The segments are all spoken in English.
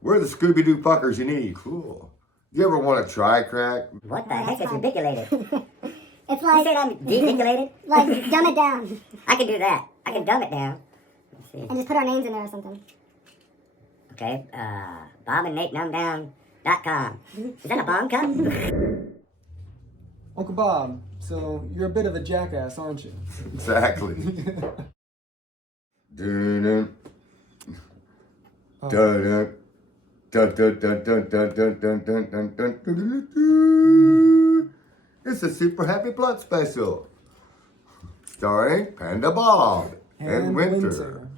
We're the Scooby-Doo fuckers you need. Cool. You ever want to try crack? What the heck is ridiculated? It's like... You said I'm ridiculated? Like, dumb it down. I can do that. I can dumb it down. Let's see. And just put our names in there or something. Okay, BobandNateNumbDown.com. Is that a bomb cup? Uncle Bob, so you're a bit of a jackass, aren't you? Exactly. Dun-dun. Dun-dun. Dun-dun-dun-dun-dun-dun-dun-dun-dun-dun-dun. It's a super happy blood special. Starring Panda Bob and Winter.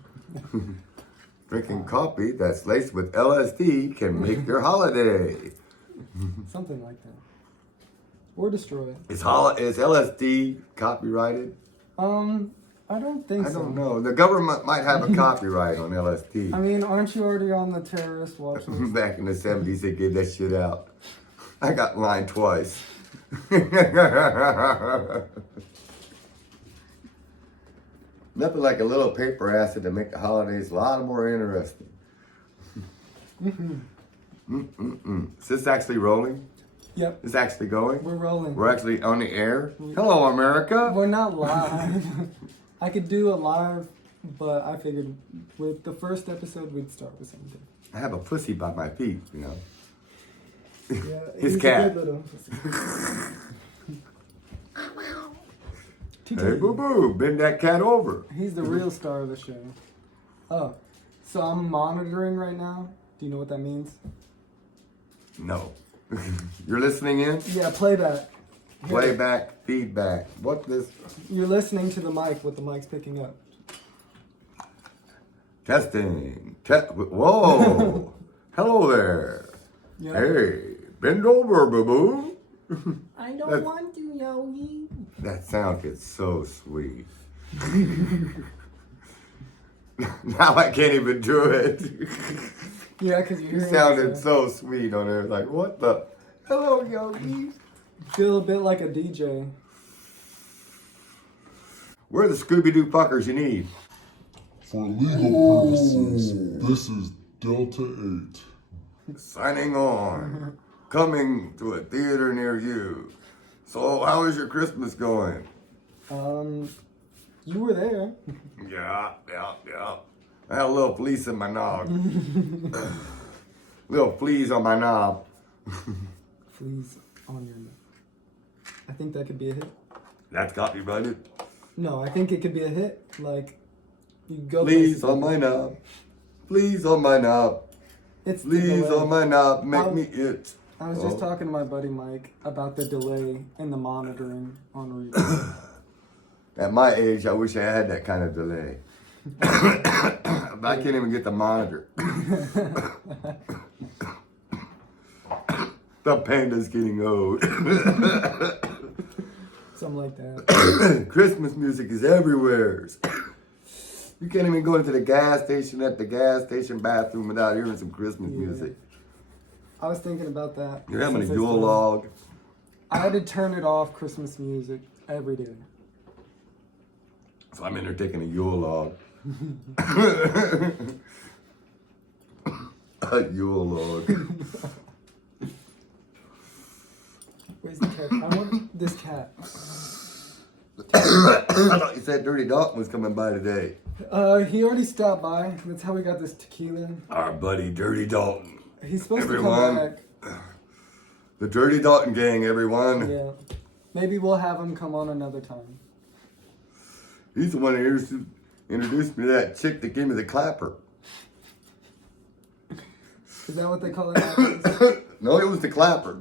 Drinking coffee that's laced with LSD can make your holiday. Something like that. Or destroy it. Is LSD copyrighted? I don't think so. I don't know. The government might have a copyright on LSD. I mean, aren't you already on the terrorist watch list? Back in the 70s, they gave that shit out. I got lined twice. Nothing like a little paper acid to make the holidays a lot more interesting. Is this actually rolling? Yep. It's actually going? We're rolling. We're actually on the air? Hello, America. We're not live. I could do a live, but I figured with the first episode, we'd start with something. I have a pussy by my feet, you know. Yeah, His he's cat. a good little Hey, boo-boo, bend that cat over. He's the real star of the show. Oh, so I'm monitoring right now. Do you know what that means? No. You're listening in? Yeah, playback. Here. Playback, feedback. What this? You're listening to the mic, what the mic's picking up. Testing. Whoa. Hello there. Yep. Hey, bend over, boo-boo. I don't want to, Yogi. That sound is so sweet. Now I can't even do it. Yeah, because You sounded so sweet on there. Like, what the? Hello, Yogi. Feel a bit like a DJ. We're the Scooby-Doo fuckers you need. For legal purposes, this is Delta 8. Signing on. Coming to a theater near you. So, how is your Christmas going? You were there. Yeah. I had a little fleece in my knob. Little fleas on my knob. Fleas on your neck. I think that could be a hit. That's copyrighted. No, I think it could be a hit. Like, you go. Fleas on my knob. Fleas on my knob. It's the Fleas delay. on my knob. Make me itch. I was just talking to my buddy Mike about the delay in the monitoring on read. At my age, I wish I had that kind of delay. But I can't even get the monitor. The panda's getting old. Something like that. Christmas music is everywhere. You can't even go into the gas station at the gas station bathroom without hearing some Christmas music. I was thinking about that. You're having a since I Yule started. log. I had to turn it off Christmas music every day. So I'm in there taking a Yule log. A Yule log. Where's the cat? I want this cat. I thought you said Dirty Dalton was coming by today. He already stopped by. That's how we got this tequila. Our buddy Dirty Dalton. He's supposed Everyone. to come back. The Dirty Dalton gang, everyone. Yeah. Maybe we'll have him come on another time. He's the one who introduced me to that chick that gave me the clapper. Is that what they call it? No, it was the clapper.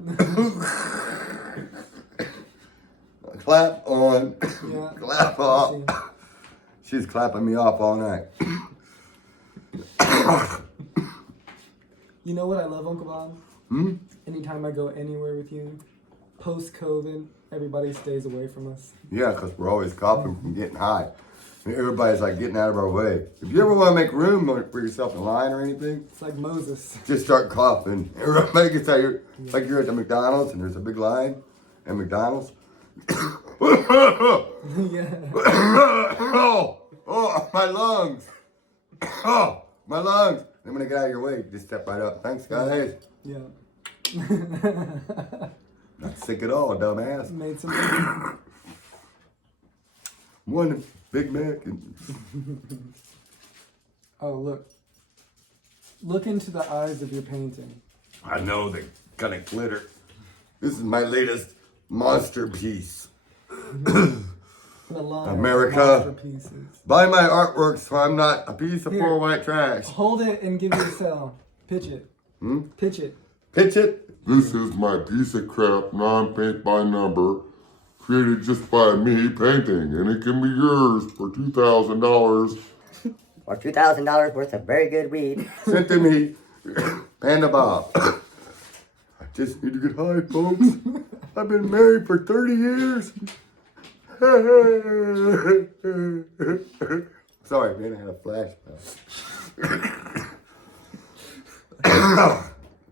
Clap on, Yeah. clap off. She's clapping me off all night. You know what I love, Uncle Bob? Anytime I go anywhere with you, post-COVID, everybody stays away from us. Yeah, because we're always coughing from getting high. And everybody's like getting out of our way. If you ever want to make room for yourself in line or anything, It's like Moses. just start coughing. Everybody gets out here, like you're at the McDonald's and there's a big line at McDonald's. Oh, my lungs. Oh, my lungs. I'm gonna get out of your way. Just step right up. Thanks, guys. Yeah. Not sick at all, dumbass. Made some. One Big Mac. And... Oh, look. Look into the eyes of your painting. I know they gonna glitter. This is my latest monster piece. The line America. of masterpieces. Buy my artwork so I'm not a piece of Here. poor white trash. Hold it and give me a sell. Pitch it. Pitch it. Pitch it. This is my piece of crap, non-paint by number, created just by me painting, and it can be yours for $2,000. Or $2,000 worth of very good weed. Sent to me, Panda Bob. I just need to get high, folks. I've been married for 30 years. Sorry, man, I had a flashback.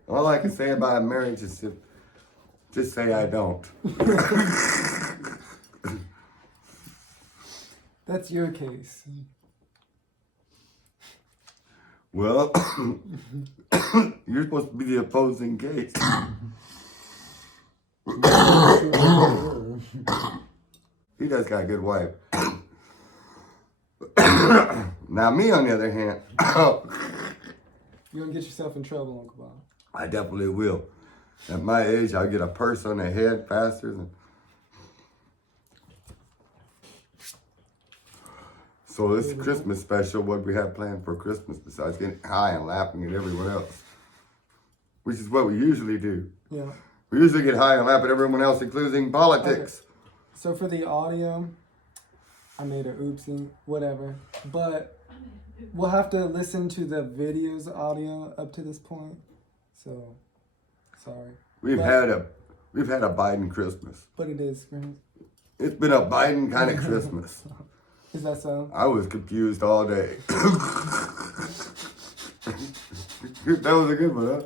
All I can say about marriage is just say I don't. That's your case. Well, you're supposed to be the opposing case. He does got a good wife. Now me, on the other hand, You're gonna get yourself in trouble, Uncle Bob. I definitely will. At my age, I'll get a purse on the head faster than... So this Christmas special, what we have planned for Christmas besides getting high and laughing at everyone else? Which is what we usually do. Yeah. We usually get high and laugh at everyone else, including politics. Okay. So for the audio, I made a oopsie, whatever. But we'll have to listen to the video's audio up to this point. So, sorry. We've had a Biden Christmas. But it is, right? It's been a Biden kind of Christmas. Is that so? I was confused all day. That was a good one, huh?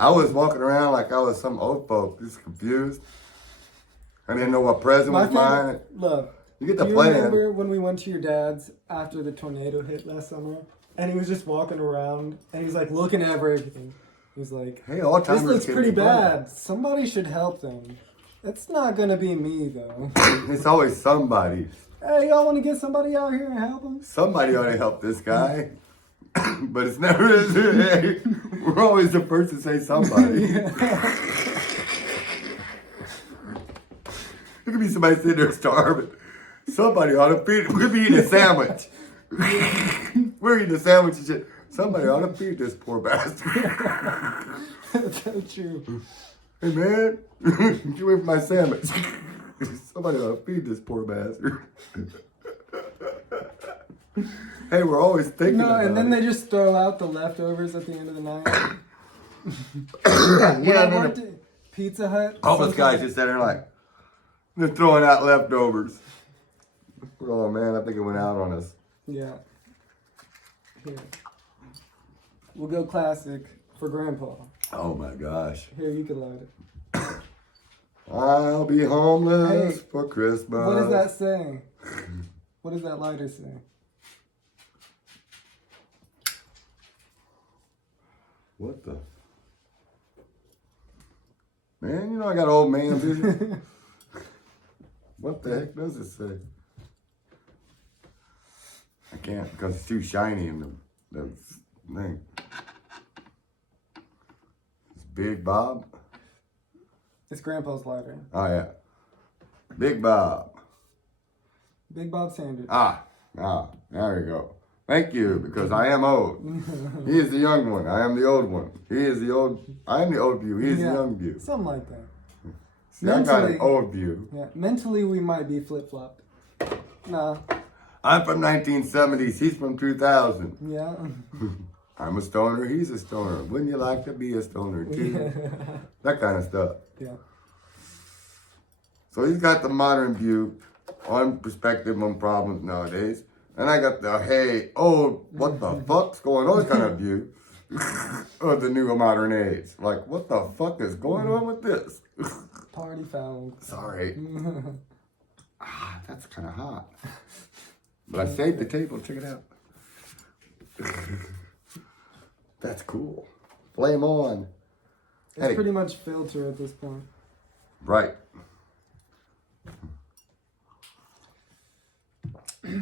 I was walking around like I was some old folk, just confused. I didn't know what present was mine. Look, You get the do you plan. remember when we went to your dad's after the tornado hit last summer? And he was just walking around, and he was like looking at everything. He was like, Hey, all this timers looks can pretty be bad. bad. Somebody should help them. It's not gonna be me, though. It's always somebody. Hey, y'all want to get somebody out here and help them? Somebody ought to help this guy. But it's never, hey, we're always the first to say somebody. There could be somebody sitting there starving. Somebody ought to feed. We could be eating a sandwich. We're eating a sandwich and shit. Somebody ought to feed this poor bastard. That's so true. Hey man, get away from my sandwich. Somebody ought to feed this poor bastard. Hey, we're always thinking about and then it. they just throw out the leftovers at the end of the night. Yeah, When I and then worked at Pizza Hut. homeless guys just sitting there like, they're throwing out leftovers. Oh man, I think it went out on us. Yeah. Here. We'll go classic for Grandpa. Oh my gosh. Here, you can light it. I'll be homeless Hey, for Christmas. What does that say? What does that lighter say? What the? Man, you know I got old man vision. What the heck does it say? I can't because it's too shiny in the thing. It's Big Bob. It's Grandpa's lighter. Oh yeah. Big Bob. Big Bob Sanders. There you go. Thank you, because I am old. He is the young one. I am the old one. He is the old. I am the old view. He is the young view. Something like that. See, I got an Mentally- old view. Yeah. Mentally, we might be flip-flopped. Nah. I'm from 1970s. He's from 2000. Yeah. I'm a stoner. He's a stoner. Wouldn't you like to be a stoner too? That kind of stuff. Yeah. So he's got the modern view on perspective on problems nowadays. And I got the, hey, oh, what the fuck's going on kind of view. of the new modern age. Like, what the fuck is going on with this? Party foul. Sorry. That's kind of hot. But I saved the table. Check it out. That's cool. Flame on. It's Hey. pretty much filter at this point. Right.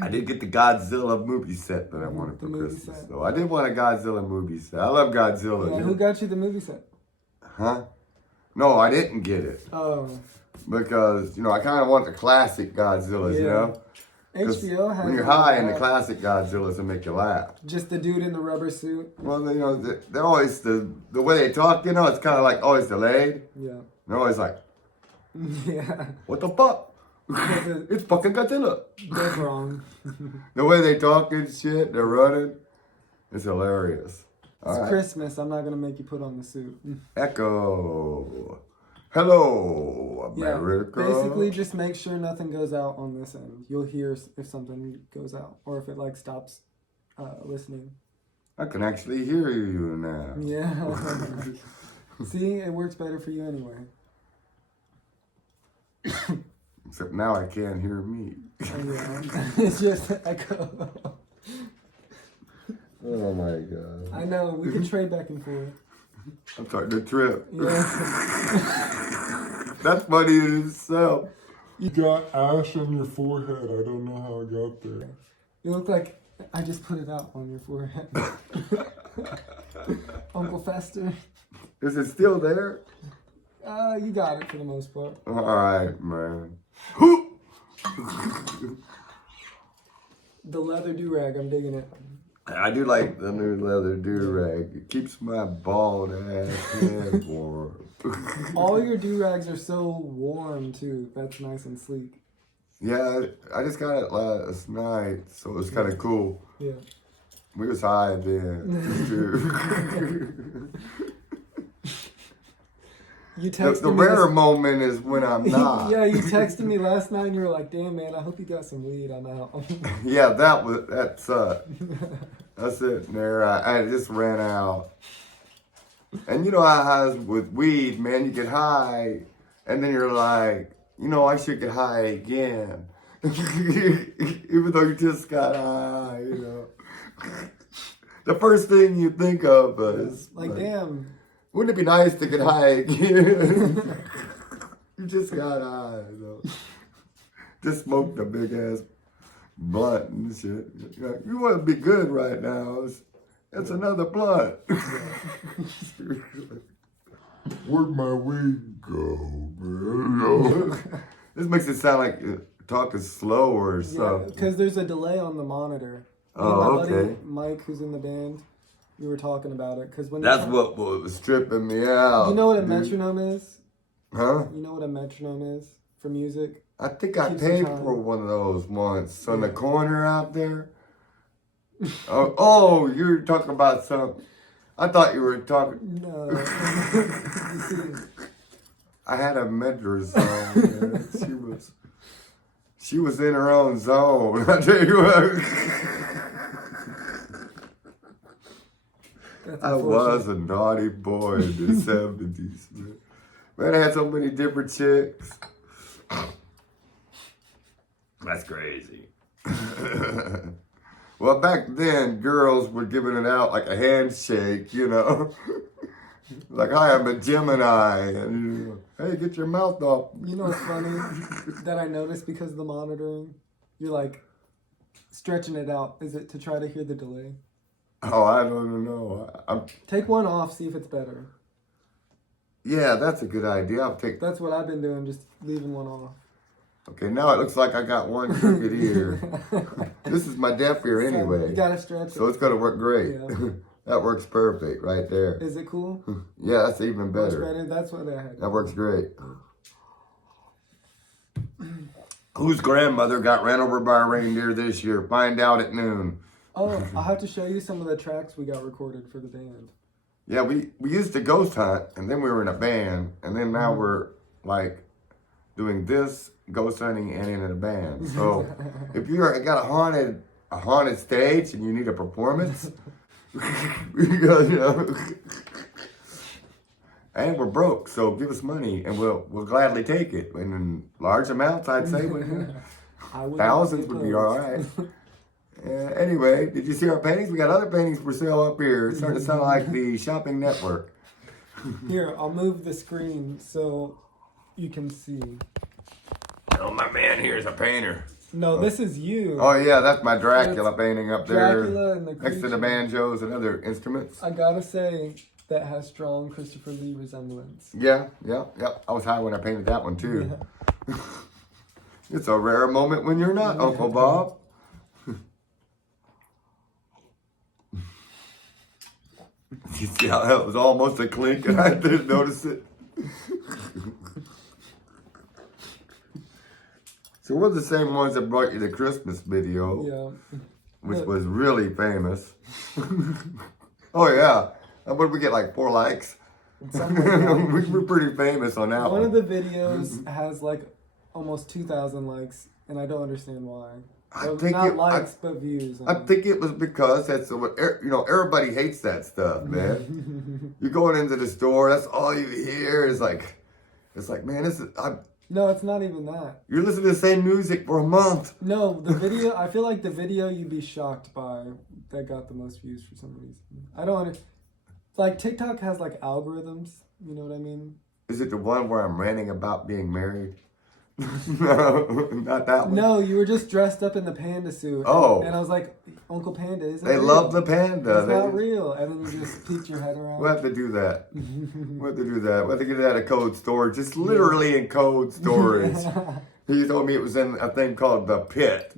I did get the Godzilla movie set that I wanted for The movie Christmas. set. So I did want a Godzilla movie set. I love Godzilla. Yeah, who got you the movie set? Huh? No, I didn't get it. Oh, Because, I kind of want the classic Godzillas, Yeah. HBO has When you're high in the classic Godzillas, it make you laugh. just the dude in the rubber suit. Well, they're always, the way they talk, it's kind of like always delayed. Yeah. They're always like, Yeah. what the fuck? That's It's fucking Godzilla. wrong. The way they talk and shit, they're running. It's hilarious. It's All right. Christmas. I'm not gonna make you put on the suit. Echo. Hello, Yeah. America. Basically, just make sure nothing goes out on this end. You'll hear if something goes out or if it stops listening. I can actually hear you now. Yeah. See, it works better for you anyway. Except now I can't hear me. Yeah. It's just echo. Oh my god. I know. We can trade back and forth. I'm starting to trip. Yeah. That's funny in itself. You got ash on your forehead. I don't know how it got there. You look like I just put it out on your forehead. Uncle Fester. Is it still there? You got it for the most part. Alright, man. The leather do-rag, I'm digging it. I do like the new leather do-rag. It keeps my bald ass head warm. All your do-rags are so warm, too. That's nice and sleek. Yeah, I just got it last night, so it was kind of cool. Yeah. We was high then. You texted The me this- rare moment is when I'm not. Yeah, you texted me last night and you were like, damn, man, I hope you got some weed. I'm out. Yeah, that sucked. I was sitting there, I just ran out. And how with weed, man, you get high, and then you're like, I should get high again. Even though you just got high, The first thing you think of is, Damn. wouldn't it be nice to get high again? You just got high, Just smoked a big ass blunt and shit. You want to be good right now. It's another blunt. Where'd my weed go, man? This makes it sound like you're talking slower or Yeah, something. because there's a delay on the monitor. Me and Oh, my buddy, okay. Mike, who's in the band, we were talking about it. Because when That's what was tripping me out. You know what a dude. metronome is? Huh? You know what a metronome is for music? I think I Keeps the paid time. for one of those once on the corner out there. Oh, you're talking about something. I thought you were talking. No. I had a metronome. Man. She was in her own zone. I tell you what. That's I was a naughty boy in the 70s. Man, I had so many different chicks. That's crazy. Well, back then, girls were giving it out like a handshake, Like, hi, I'm a Gemini. And, hey, get your mouth off. You know what's funny that I noticed because of the monitoring? You're stretching it out. Is it to try to hear the delay? Oh, I don't know. Take one off, see if it's better. Yeah, that's a good idea. I'll take. That's what I've been doing, just leaving one off. Okay, now it looks like I got one crooked ear. This is my deaf ear So, anyway. you gotta stretch So it. it's gonna work great. Yeah. That works perfect right there. Is it cool? Yeah, that's even Much better. better. That's what I had. That works great. Whose grandmother got ran over by a reindeer this year? Find out at noon. Oh, I'll have to show you some of the tracks we got recorded for the band. Yeah, we used to ghost hunt, and then we were in a band, and then now we're doing this ghost hunting and in a band. So if you got a haunted stage and you need a performance, Because, you know, and we're broke, so give us money, and we'll gladly take it. And in large amounts, I'd say, thousands would be all right. Anyway, did you see our paintings? We got other paintings for sale up here. It's starting to sound like the shopping network. Here, I'll move the screen so you can see. Oh, my man here is a painter. No, this is you. Oh yeah, that's my Dracula painting up there, Dracula and the next to the creature. banjos and other instruments. I gotta say, that has strong Christopher Lee resemblance. Yeah. I was high when I painted that one too. It's a rare moment when you're not, Uncle Bob. You see how that was almost a clink and I didn't notice it? So we're the same ones that brought you the Christmas video, Yeah. which was really famous. Oh yeah. What did we get, like 4 likes? Something like that. We were pretty famous on that one. One of the videos has like almost 2,000 likes, and I don't understand why. I Well, think not likes, but views. I think it was because that's what, you know, everybody hates that stuff, man. You're going into the store, that's all you hear is like, it's like, man, No, it's not even that. you're listening to the same music for a month. No, the video, I feel like the video you'd be shocked by that got the most views for some reason. I don't understand. Like, TikTok has like algorithms, you know what I mean? Is it the one where I'm ranting about being married? No, not that one. No, you were just dressed up in the panda suit. Oh. And I was like, Uncle Panda, isn't They real. love the panda. It's not real. And then you just peeked your head around. We'll have to do that. We'll have to do that. We'll have to get it out of code storage. Just literally in code storage. He told me it was in a thing called the pit.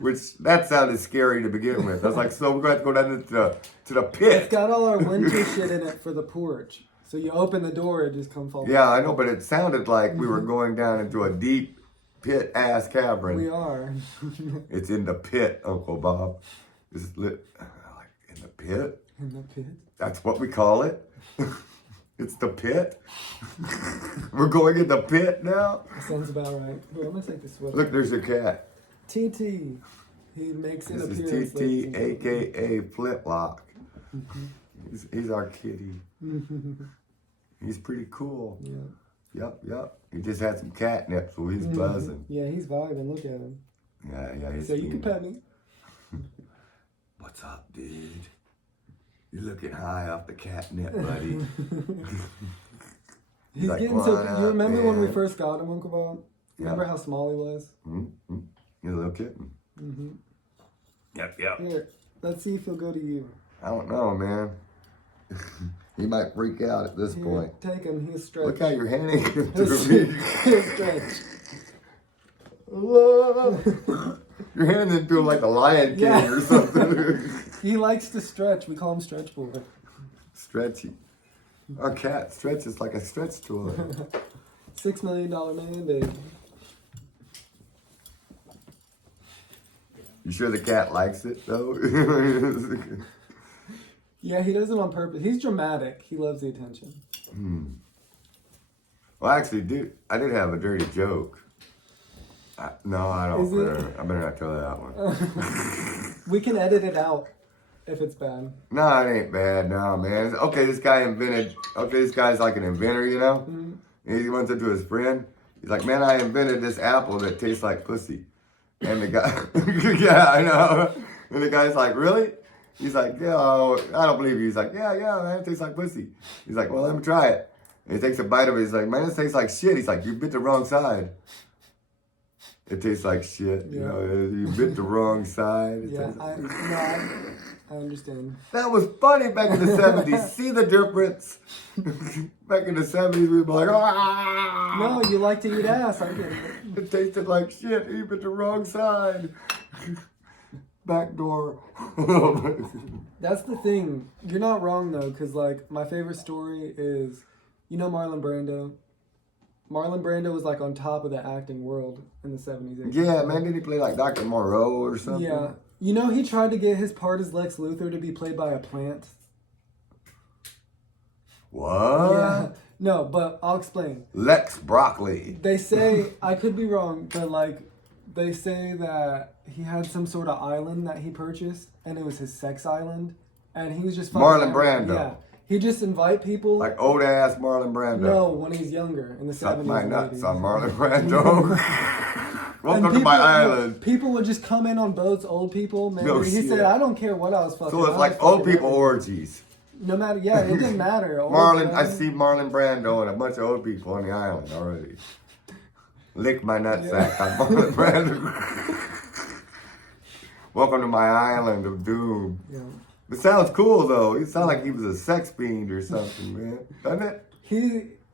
Which, that sounded scary to begin with. I was like, so we're going to have to go down to the pit. It's got all our winter shit in it for the porch. So you open the door, it just comes falling. Yeah, I know, but it sounded like we were going down into a deep pit-ass cavern. We are. It's in the pit, Uncle Bob. It's lit, like in the pit? In the pit. That's what we call it? It's the pit? We're going in the pit now? Sounds about right. Here, I'm gonna take this with Look, there's your cat. TT. He makes an This appearance. is TT, a.k.a. Flintlock. He's our kitty. He's pretty cool. Yeah. Yep. He just had some catnip, so he's buzzing. Yeah, he's vibing. Look at him. Yeah, he's So you can pet me. What's up, dude? You're looking high off the catnip, buddy. He's like, getting so. "What You up, remember when we man?" first got him, Uncle Bob? Remember how small he was? Mm-hmm. You're a little kitten. Mm-hmm. Yep. Here, let's see if he'll go to you. I don't know, man. He might freak out at this Here, point. take him. He'll stretch. Look how you're handing him to He'll me. stretch. You're handing it to him like the Lion King Yeah. or something. He likes to stretch. We call him Stretch Boy. Stretchy. Our cat stretches like a stretch toy. $6 million man, baby. You sure the cat likes it though? Yeah, he does it on purpose. He's dramatic. He loves the attention. Well, actually, I did have a dirty joke. No, I don't. Is it? I better not tell that one. We can edit it out if it's bad. No, it ain't bad. No, man. Okay, this guy's like an inventor, you know? Mm-hmm. And he runs into his friend. He's like, man, I invented this apple that tastes like pussy. And the guy, yeah, I know. And the guy's like, really? He's like, yeah, I don't believe you. He's like, yeah, man, it tastes like pussy. He's like, well, let me try it. And he takes a bite of it. He's like, man, this tastes like shit. He's like, you bit the wrong side. It tastes like shit. You Yeah. know, you bit the wrong side. It Yeah, tastes like- I understand. That was funny back in the 70s. See the difference? Back in the 70s, we were like, ah! No, you like to eat ass. I get it. It tasted like shit, even the wrong side. Back door. That's the thing. You're not wrong though, because like my favorite story is, you know, Marlon Brando. Marlon Brando was like on top of the acting world in the 70s. 80s. Yeah, man, did he play like Dr. Moreau or something? Yeah. You know, he tried to get his part as Lex Luthor to be played by a plant. What? Yeah. No, but I'll explain. Lex Broccoli. They say, I could be wrong, but like, they say that he had some sort of island that he purchased, and it was his sex island, and he was just fucking Marlon Brando. Yeah, he just invite people. Like old ass Marlon Brando. No, when he's younger in the Suck 70s. my and nuts 80s. on Marlon Brando. Welcome And to my people- island. People would just come in on boats, old people, man. No he shit. said, I don't care what I was fucking. So I it's was like old fucking people everything." orgies. No matter, yeah, it didn't matter. Old Marlon, I man. see Marlon Brando and a bunch of old people on the island already. Lick my nutsack on Marlon Brando. Welcome to my island of doom. Yeah. It sounds cool though. It sounds like he was a sex fiend or something, man. Doesn't it?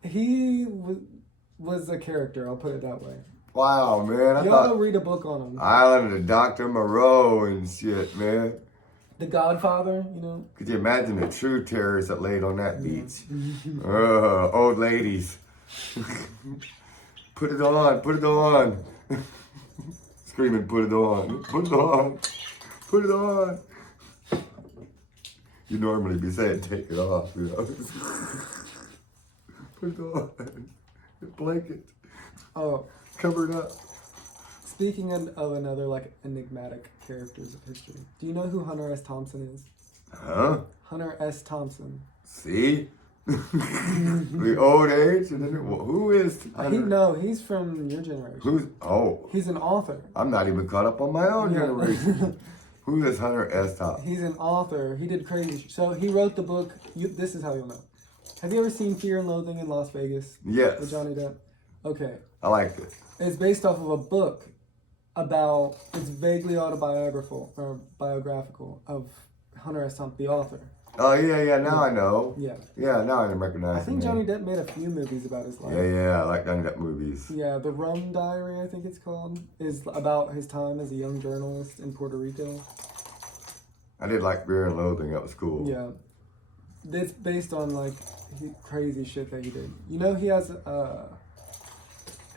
He was a character. I'll put it that way. Wow, man. I You ought to thought read a book on him. Island of Dr. Moreau and shit, man. The Godfather, you know. Could you imagine the true terrorists that laid on that beach? Old ladies. Put it on, put it on. Screaming, put it on, put it on, put it on. You normally be saying, take it off, you know. Put it on. The blanket. Oh, Cover it up. speaking of another like enigmatic characters of history, do you know who Hunter S. Thompson is? Huh? Hunter S. Thompson. See? The old age? And then, who is? He's from your generation. Who's? Oh, He's an author. I'm not even caught up on my own Yeah. generation. Who is Hunter S. Thompson? He's an author. He did crazy. So he wrote the book. This is how you'll know. Have you ever seen Fear and Loathing in Las Vegas? Yes. With Johnny Depp. Okay. I liked it. It's based off of a book about. It's vaguely autobiographical or biographical of Hunter S. Thompson, the author. Oh yeah. Now I know. Yeah. Yeah, now I recognize. I think the name. Johnny Depp made a few movies about his life. Yeah. I like Johnny Depp movies. Yeah, The Rum Diary, I think it's called, is about his time as a young journalist in Puerto Rico. I did like Fear and Loathing. That was cool. Yeah. It's based on, like, crazy shit that he did. You know, he has,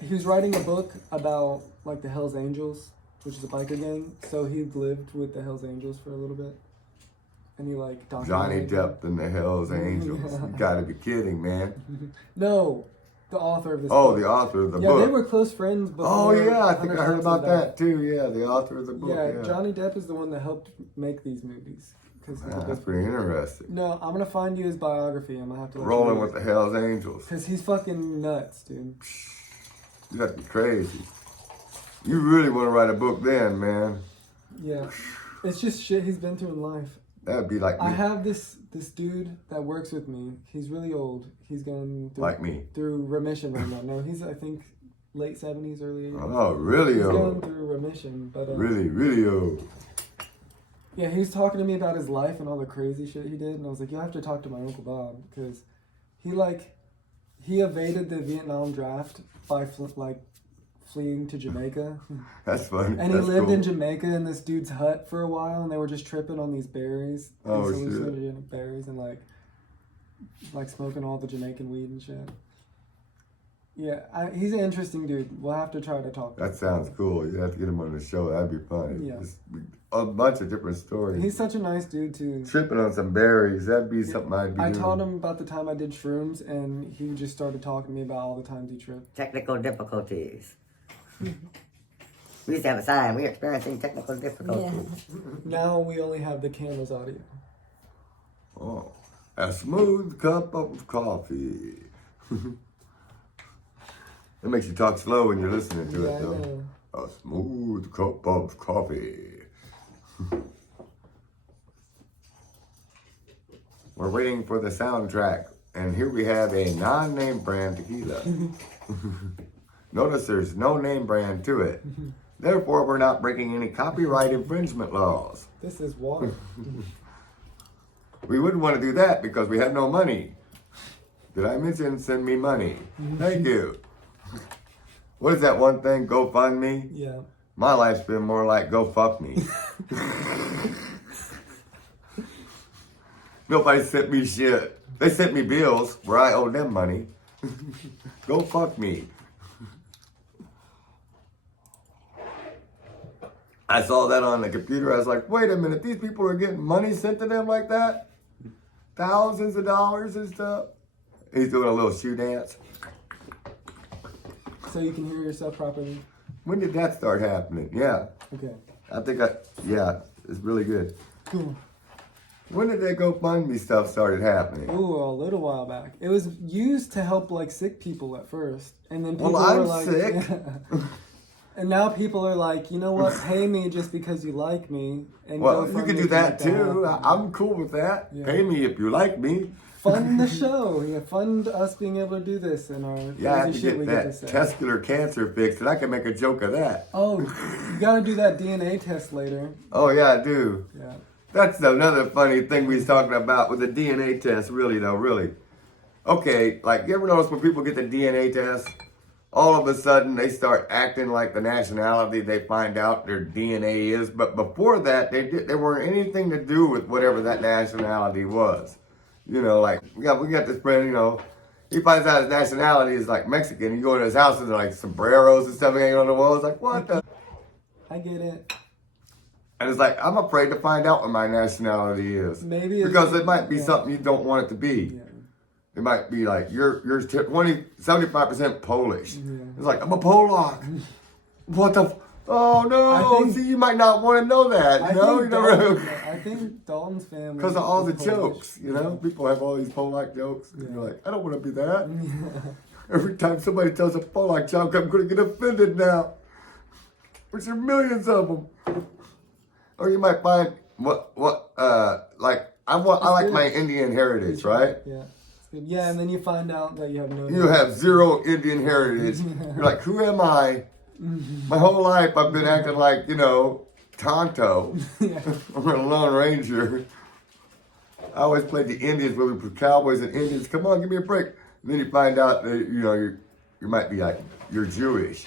he was writing a book about, like, the Hells Angels, which is a biker gang. So he lived with the Hells Angels for a little bit. And he, like, Johnny documented them. Depp and the Hells Angels. Yeah. You gotta be kidding, man. No, the author of this Oh, book. the author of the Yeah, book. they were close friends before. Oh yeah, I think Hunter I heard Thompson about died. that too. Yeah, the author of the book. Yeah, Yeah, Johnny Depp is the one that helped make these movies. That's pretty interesting. No, I'm gonna find you his biography. I'm gonna have to. Rolling with the Hells Angels. Because he's fucking nuts, dude. You got to be crazy. You really want to write a book then, man. Yeah, it's just shit he's been through in life. That'd be like me. I have this dude that works with me. He's really old. He's going through, Like me. through remission right now. No, he's I think late 70s, early 80s. Oh, really He's going old. through remission, but Really old. yeah, he was talking to me about his life and all the crazy shit he did, and I was like, you have to talk to my Uncle Bob because he evaded the Vietnam draft by fleeing to Jamaica, That's funny. and he That's lived cool. in Jamaica in this dude's hut for a while, and they were just tripping on these berries, Oh, these shit. hallucinogenic berries, and like smoking all the Jamaican weed and shit. Yeah, he's an interesting dude. We'll have to try to talk. That sounds cool. You have to get him on the show. That'd be funny. Yeah. Just a bunch of different stories. He's such a nice dude too. Tripping on some berries. That'd be something I'd be I doing. taught him about the time I did shrooms, and he just started talking to me about all the times he tripped. Technical difficulties. We used to have a sign. We are experiencing technical difficulties. Now we only have the camera's audio. Oh, a smooth cup of coffee. It makes you talk slow when you're listening to Yeah, it, I though. know. A smooth cup of coffee. We're waiting for the soundtrack, and here we have a non-name brand tequila. Notice there's no name brand to it. Therefore, we're not breaking any copyright infringement laws. This is water. We wouldn't want to do that because we have no money. Did I mention send me money? Thank you. What is that one thing? GoFundMe? Yeah. My life's been more like go fuck me. Nobody sent me shit. They sent me bills where I owe them money. Go fuck me. I saw that on the computer. I was like, wait a minute, these people are getting money sent to them like that? Thousands of dollars and stuff. He's doing a little shoe dance. So you can hear yourself properly. When did that start happening? Yeah. Okay. I think it's really good. Cool. When did that GoFundMe stuff started happening? Ooh, a little while back. It was used to help like sick people at first, and then people Well, were I'm like, sick. and now people are like, you know what? Pay me just because you like me. And Well, you GoFundMe can do can that make too. happen. I'm cool with that. Yeah. Pay me if you like me. Fund the show. Yeah, fund us being able to do this and our Yeah, I have crazy to shit we get get to that say. testicular cancer fixed, and I can make a joke of that. Oh, you gotta do that DNA test later. Oh yeah, I do. Yeah. That's another funny thing we was talking about with the DNA test. Really though, really. Okay, like you ever notice when people get the DNA test, all of a sudden they start acting like the nationality they find out their DNA is, but before that they weren't anything to do with whatever that nationality was. You know, like we got this friend, you know, he finds out his nationality is like Mexican. You go to his house and there's like sombreros and stuff hanging on the wall. It's like, what the? I get it. And it's like, I'm afraid to find out what my nationality is. Maybe it's- because it might be yeah. something you don't want it to be. Yeah. It might be like, you're 75% Polish. It's like, I'm a Polak. What the? Oh no! See, you might not want to know that. You know, I think Dalton's family. because of all the is Polish. jokes. You know, people have all these Polak jokes. And you're like, I don't want to be that. Every time somebody tells a Polak joke, I'm going to get offended now. Which are millions of them. Or you might find like I like good. my Indian heritage, right? Yeah. It's good. Yeah, and then you find out that you have no. You have zero Indian heritage. You're like, who am I? My whole life I've been acting like, you know, Tonto. Yeah. I'm a Lone Ranger. I always played the Indians when we were cowboys and Indians. Come on, give me a break. And then you find out that, you know, you might be like, you're Jewish.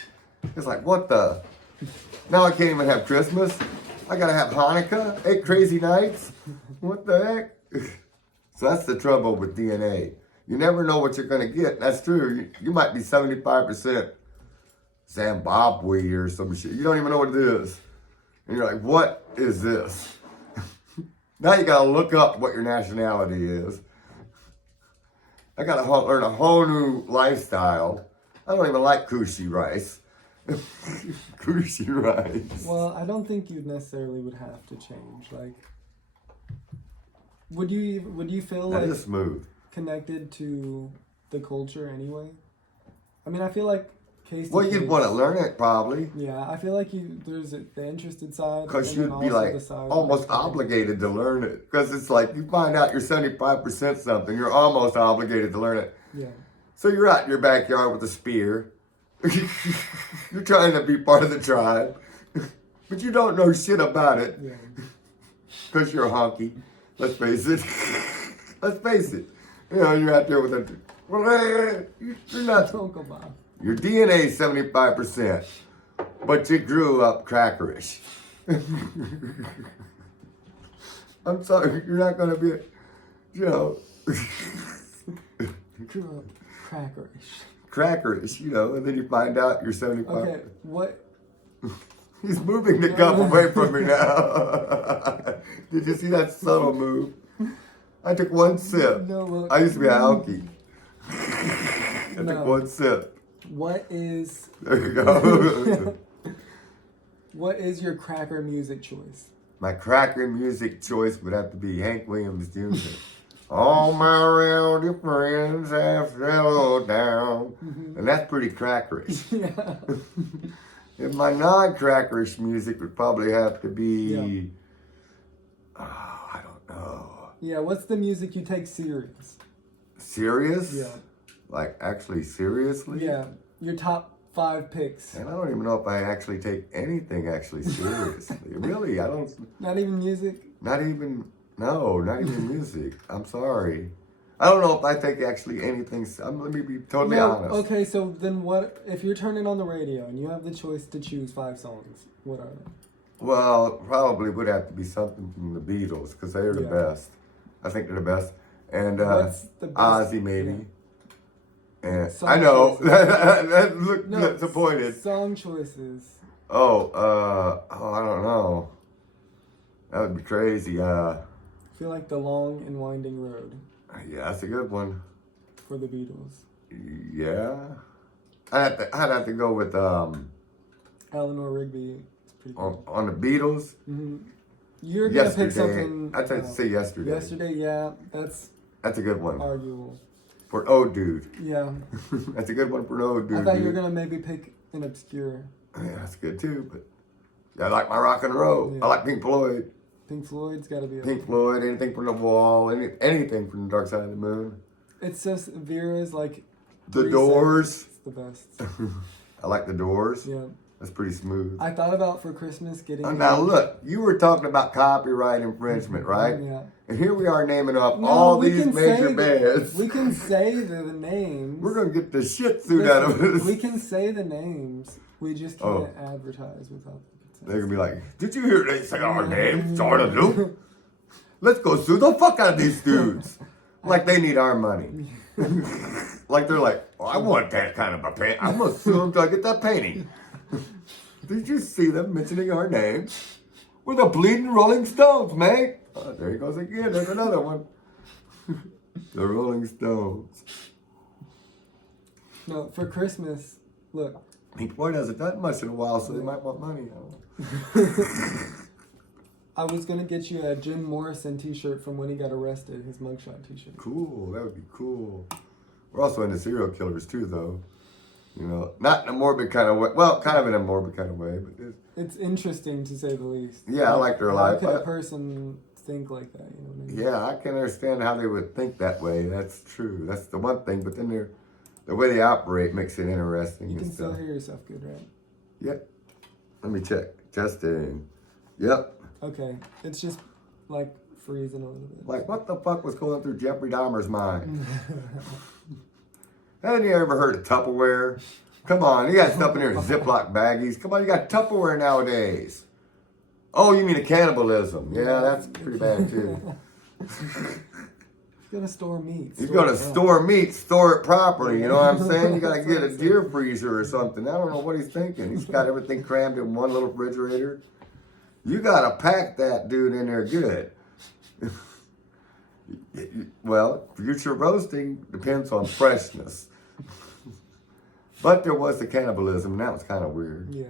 It's like, what the? Now I can't even have Christmas. I gotta have Hanukkah, 8 crazy nights. What the heck? So that's the trouble with DNA. You never know what you're gonna get. That's true. You might be 75% Zimbabwe or some shit. You don't even know what it is. And you're like, what is this? Now you gotta look up what your nationality is. I gotta learn a whole new lifestyle. I don't even like kushi rice. Kushi rice. Well, I don't think you necessarily would have to change. Like, would you feel That like is smooth. connected to the culture anyway? I mean, I feel like case to Well, you'd case- want to learn it probably. Yeah, I feel like there's the interested side. Because and then you'd be also like the side almost where- obligated to learn it. Because it's like you find out you're 75% something, you're almost obligated to learn it. Yeah. So you're out in your backyard with a spear. You're trying to be part of the tribe. But you don't know shit about it. Yeah. Because you're a honky. Let's face it. Let's face it. You know, you're out there with a... You're not... Uncle Bob. Your DNA is 75%. But you grew up crackerish. I'm sorry, you're not going to be... You know... Grew up crackerish. Crackerish, you know, and then you find out you're 75. Okay, what? He's moving the cup away from me now. Did you see that subtle move? I took one sip. No, look. I used to be a alky. I took No. one sip. What is There you go. what is your cracker music choice? My cracker music choice would have to be Hank Williams Jr. All my rowdy friends have settled down. And that's pretty crackerish. Yeah. And my non-crackerish music would probably have to be... I don't know. Yeah, what's the music you take serious? Serious? Yeah. Like, actually, seriously? Yeah, your top 5 picks. And I don't even know if I actually take anything actually seriously. Really, I don't... Not even music? Not even music. I'm sorry. I don't know if I take actually anything... let me be totally honest. Okay, so then what, if you're turning on the radio and you have the choice to choose 5 songs, what are they? Well, probably would have to be something from the Beatles, because they're the Yeah. best. I think they're the best. And What's the best? Ozzy, maybe. And Song I know. choices. that looked No, disappointed. Song choices. I don't know. That would be crazy. I feel like The Long and Winding Road Yeah, that's a good one. for the Beatles. Yeah. I'd have to go with Eleanor Rigby. It's pretty cool. On the Beatles. You're gonna pick Yesterday. something. I tried to say yesterday. Yesterday, yeah, that's That's a good one. arguable. For an old dude. Yeah, That's a good one for an old dude. I thought you were dude. gonna maybe pick an obscure. Yeah, that's good too, but I like my rock and roll. Yeah. I like Pink Floyd. Pink Floyd's got to be. Pink Floyd, anything from the Wall, anything from the Dark Side of the Moon. It's just Vera's like. The 3 Doors. seconds. It's the best. I like the Doors. Yeah. That's pretty smooth. I thought about for Christmas getting. Now look, you were talking about copyright infringement, right? Yeah. And here we are naming off No, all we these can major say bands. We can say the names. We're gonna get the shit suit out of Listen, this. we can say the names. We just can't Oh. advertise without the consent. They're gonna be like, did you hear they say our names? Sort of Luke. Let's go sue the fuck out of these dudes. Like they need our money. Like they're like, oh, I want that kind of a paint. I'm gonna sue them till I get that painting. Did you see them mentioning our names? We're the bleeding Rolling Stones, mate. Oh, there he goes again. There's another one. The Rolling Stones. No, for Christmas, look. Pink Floyd hasn't done much in a while, so they might want money. I don't know. I was gonna get you a Jim Morrison T-shirt from when he got arrested. His mugshot T-shirt. Cool, that would be cool. We're also into serial killers too, though. You know, not in a morbid kind of way. Well, kind of in a morbid kind of way, but It's interesting to say the least. Yeah, I like their How life. could a person think like that? You know what I mean? yeah, I can understand how they would think that way. That's true. That's the one thing. But then the way they operate makes it interesting You and can still stuff. hear yourself good, right? Yep. Let me check. Testing. Yep. Okay. It's just like freezing a little bit. Like, what the fuck was going through Jeffrey Dahmer's mind? Haven't you ever heard of Tupperware? Come on, you got stuff in there in Ziploc baggies. Come on, you got Tupperware nowadays. Oh, you mean a cannibalism? Yeah, that's pretty bad too. You gotta store meat. You gotta store meat, store it properly. You know what I'm saying? You gotta get a deer freezer or something. I don't know what he's thinking. He's got everything crammed in one little refrigerator. You gotta pack that dude in there good. Well, future roasting depends on freshness. But there was the cannibalism, and that was kind of weird. Yeah.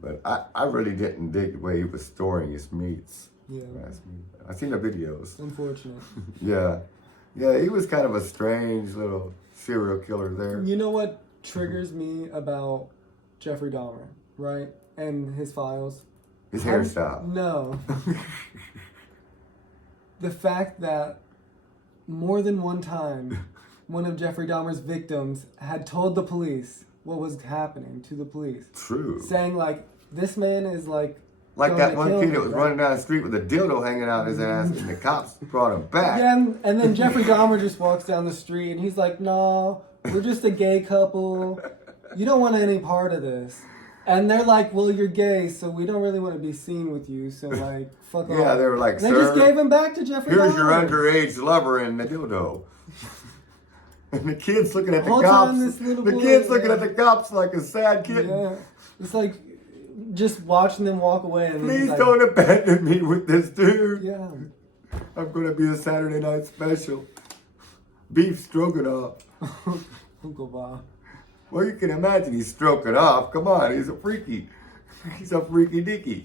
But I really didn't dig the way he was storing his meats. Yeah. I've seen the videos. Unfortunate. Yeah. Yeah, he was kind of a strange little serial killer there. You know what triggers me about Jeffrey Dahmer, right? And his files? His hairstyle. No. The fact that more than one time, one of Jeffrey Dahmer's victims had told the police what was happening to the police. True. Saying, like, this man is, like That one kill kid me, that was right? running down the street with a dildo hanging out his ass, and the cops brought him back. Yeah, and then Jeffrey Dahmer just walks down the street, and he's like, no, we're just a gay couple. You don't want any part of this. And they're like, well, you're gay, so we don't really want to be seen with you, so, like, fuck off. Yeah, they were like, And they just sir, gave him back to Jeffrey here's Dahmer. your underage lover and the dildo. And the kid's looking at the Whole cops. time this little The boy- kid's looking at the cops like a sad kid. Yeah. It's like just watching them walk away. And Please he's like, don't abandon me with this dude. Yeah. I'm gonna be a Saturday night special. Beef stroganoff. Uncle Bob. Well, you can imagine he's stroking off. Come on, he's a freaky. He's a freaky dicky.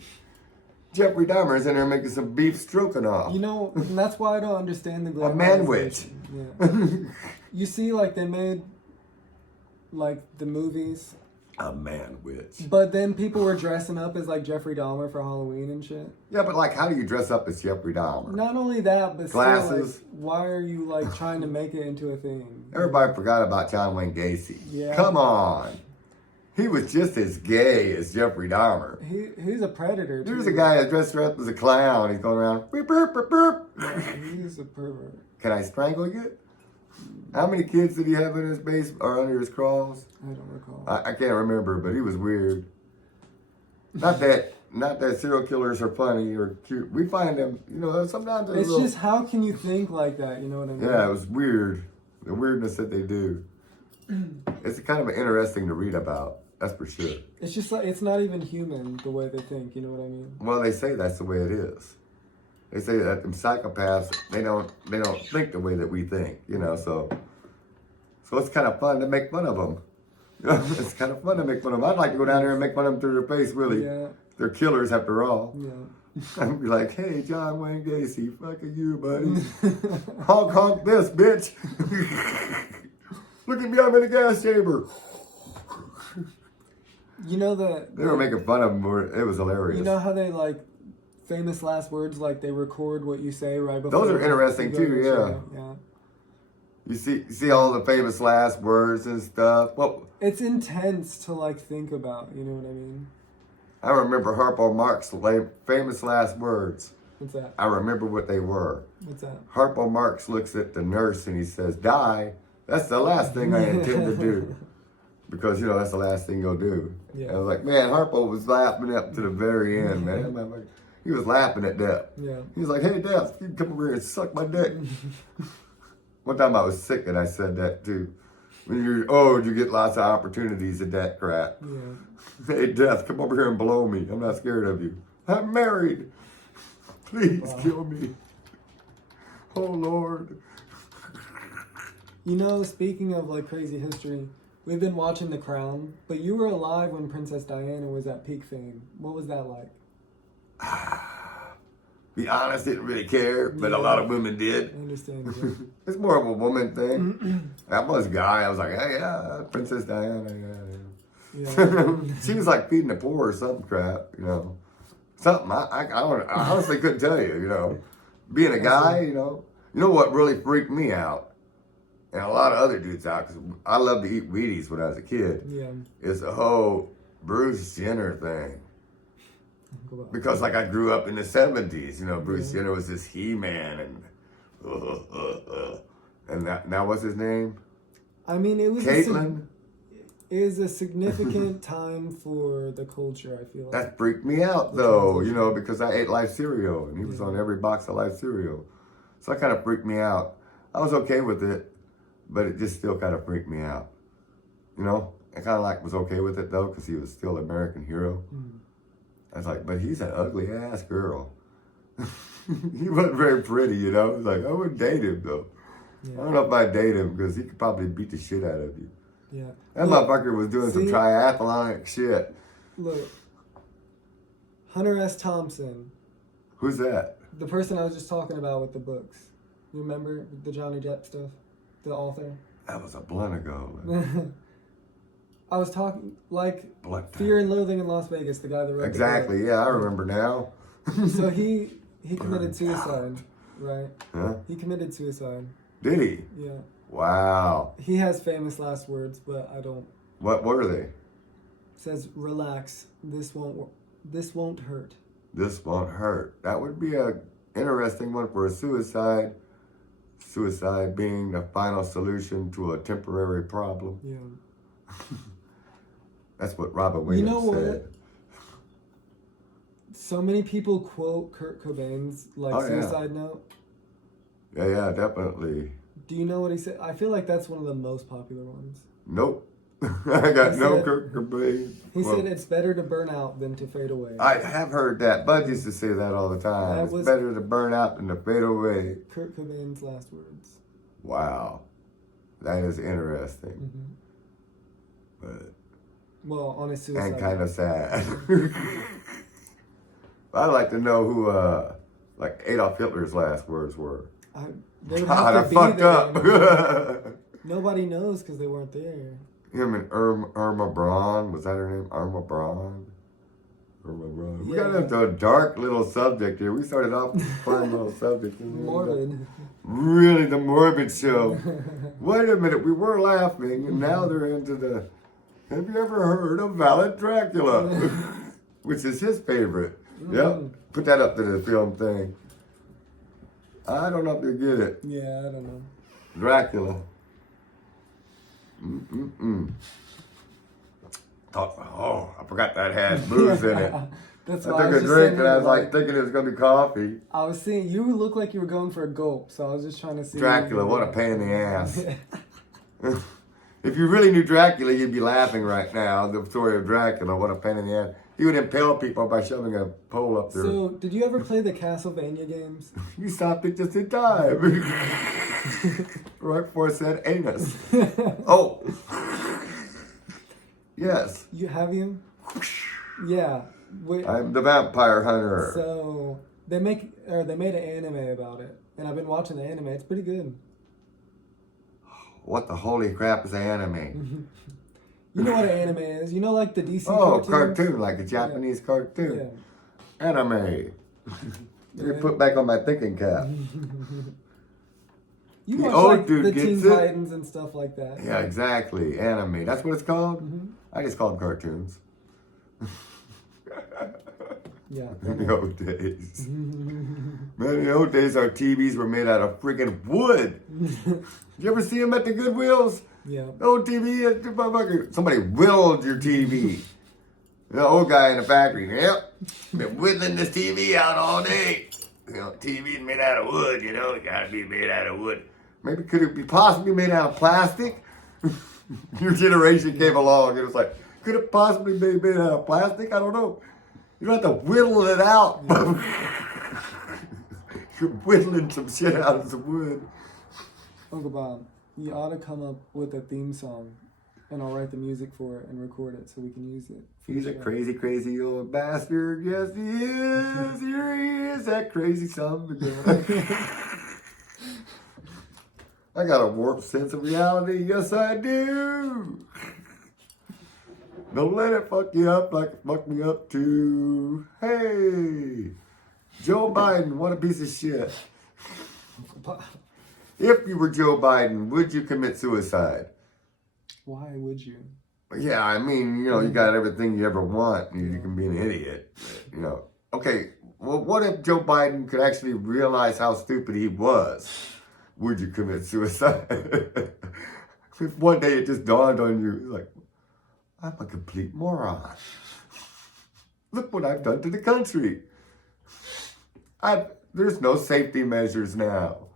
Jeffrey Dahmer's in there making some beef stroganoff. You know, and that's why I don't understand the A man-witch. glamorization. Yeah. You see, like, they made, like, the movies, A man witch. but then people were dressing up as, like, Jeffrey Dahmer for Halloween and shit. Yeah, but like, how do you dress up as Jeffrey Dahmer? Not only that, but Glasses. still, like, why are you, like, trying to make it into a thing? Everybody forgot about John Wayne Gacy. Yeah. Come on. He was just as gay as Jeffrey Dahmer. He's a predator, too. There's a guy that dressed up as a clown. He's going around, beep, beep, beep, beep. He's a pervert. Can I strangle you? How many kids did he have in his base or under his crawls? I don't recall. I can't remember, but he was weird. Not that serial killers are funny or cute. We find them, you know, sometimes they're It's little, just, how can you think like that? You know what I mean? yeah, it was weird. The weirdness that they do. It's kind of interesting to read about. That's for sure. It's just like, it's not even human the way they think. You know what I mean? Well, they say that's the way it is. They say that them psychopaths, they don't think the way that we think, you know. So it's kind of fun to make fun of them. It's kind of fun to make fun of them. I'd like to go down there and make fun of them through their face, really. Yeah. They're killers after all. Yeah. I'd be like, hey, John Wayne Gacy, fucking you, buddy. honk this, bitch. Look at me, I'm in the gas chamber. You know that They were making fun of them. It was hilarious. you know how they like famous last words, like they record what you say right before. Those are interesting you go too, to the yeah. show. Yeah. You see all the famous last words and stuff. Well, It's intense to like think about. You know what I mean? I remember Harpo Marx' famous last words. What's that? I remember what they were. What's that? Harpo Marx looks at the nurse and he says, die. That's the last thing I intend to do. Because, that's the last thing you'll do. Yeah. And I was like, man, Harpo was laughing up to the very end, man. He was laughing at Depp. Yeah. He was like, hey, Depp, you can come over here and suck my dick. One time I was sick and I said that too. When you're old, you get lots of opportunities at that crap. Yeah. Hey, Death, come over here and blow me. I'm not scared of you. I'm married. Please kill me. Oh, Lord. Speaking of like crazy history, we've been watching The Crown, but you were alive when Princess Diana was at peak fame. What was that like? Be honest, didn't really care, but a lot of women I did. understand. Yeah. It's more of a woman thing. I was a guy. I was like, hey, yeah, Princess Diana, Yeah. she was like feeding the poor or some crap, Something. I honestly couldn't tell you, Being a guy, You know what really freaked me out? And a lot of other dudes out, because I loved to eat Wheaties when I was a kid, Yeah. is the whole Bruce Jenner thing. Because like I grew up in the 70s, Bruce Jenner was this He-Man and now what's his name? I mean, it was Caitlyn? a significant time for the culture, I feel like. That freaked me out though, because I ate Life cereal and he was on every box of Life cereal. So that kind of freaked me out. I was okay with it, but it just still kind of freaked me out. I kind of was okay with it though, because he was still an American hero. I was like, but he's an ugly ass girl. He wasn't very pretty, I was like, I wouldn't date him though. Yeah. I don't know if I'd date him because he could probably beat the shit out of you. Yeah. That motherfucker was doing some triathlonic shit. Look, Hunter S. Thompson, Who's that? the person I was just talking about with the books. You remember the Johnny Depp stuff? The author? That was a blunt ago. Man. I was talking, like, Blunt time. Fear and Loathing in Las Vegas, the guy that wrote Exactly, yeah, I remember now. the book. So he committed suicide, right? Huh? He committed suicide. Did he? Yeah. Wow. He has famous last words, but I don't. What were they? Says, relax, this won't hurt. This won't hurt. That would be a interesting one for a suicide. Suicide being the final solution to a temporary problem. Yeah. That's what Robin Williams You know what? said. So many people quote Kurt Cobain's suicide note. Yeah, definitely. Do you know what he said? I feel like that's one of the most popular ones. Nope. I got He no said- Kurt Cobain. He said it's better to burn out than to fade away. I have heard that. Bud used to say that all the time. That It's was- better to burn out than to fade away. Kurt Cobain's last words. Wow. That is interesting. But Well, on his suicide. and kind of sad. I'd like to know who Adolf Hitler's last words were. They would God, I have to be fucked there. up. Nobody knows because they weren't there. Him and Irma Braun, was that her name? Irma Braun? Irma Braun. We got Yeah. into a dark little subject here. We started off with a fun little subject. Morbid. Really, the morbid show. Wait a minute, we were laughing, and now they're into the. Have you ever heard of Valid Dracula? Which is his favorite. Yep. Put that up to the film thing. I don't know if you get it. Yeah, I don't know. Dracula. I forgot that had booze in it. That's I why I took was a just drink saying and I it, was like thinking it was gonna be coffee. I was seeing you look like you were going for a gulp, so I was just trying to see. Dracula, what a pain in the ass. If you really knew Dracula, you'd be laughing right now. The story of Dracula, what a pain in the ass. He would impale people by shoving a pole up there. So, did you ever play the Castlevania games? You stopped it just in time. Right before it said anus. Oh. Yes. You have you? Yeah. I'm the vampire hunter. So they made an anime about it, and I've been watching the anime. It's pretty good. What the holy crap is anime? You know what an anime is? You know, like the DC Oh, cartoons? cartoon, like a Japanese cartoon. Yeah. Anime. Let me put back on my thinking cap. You The watch old like dude the gets Teen it. Titans and stuff like that. Yeah, exactly. Anime. That's what it's called? I just call them cartoons. Yeah. In the old days. Man, in the old days, our TVs were made out of freaking wood. You ever see them at the Goodwills? Yeah. The old TV, somebody whittled your TV. The old guy in the factory, yep, been whittling this TV out all day. You know, TV's made out of wood, you know, it gotta be made out of wood. Maybe could it be possibly made out of plastic? Your generation came along, it was like, could it possibly be made out of plastic? I don't know. You don't have to whittle it out. You're whittling some shit out of some wood. Uncle Bob, you ought to come up with a theme song, and I'll write the music for it and record it so we can use it. He's a crazy, crazy old bastard. Yes, he is. Here he is, that crazy son of a gun. I got a warped sense of reality. Yes, I do. Don't let it fuck you up like it fucked me up too. Hey, Joe Biden, what a piece of shit. If you were Joe Biden, would you commit suicide? Why would you? Yeah, I mean, you know, you got everything you ever want. You can be an idiot, you know. Okay, well, what if Joe Biden could actually realize how stupid he was? Would you commit suicide? If one day it just dawned on you, it's like, I'm a complete moron. Look what I've done to the country. There's no safety measures now.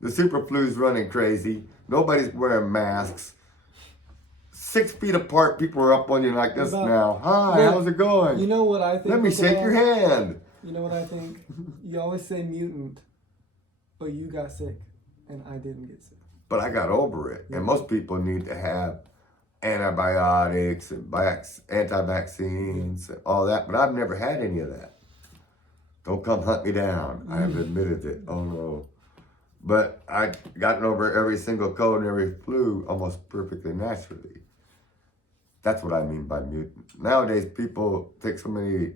The superflu's running crazy. Nobody's wearing masks. 6 feet apart, people are up on you like this now. Hi, how's it going? You know what I think? Let me shake your hand. You know what I think? You always say mutant, but you got sick, and I didn't get sick. But I got over it. And most people need to have antibiotics and anti-vaccines and all that. But I've never had any of that. Don't come hunt me down. I have admitted it. Oh no. But I gotten over every single cold and every flu almost perfectly naturally. That's what I mean by mutant. Nowadays, people take so many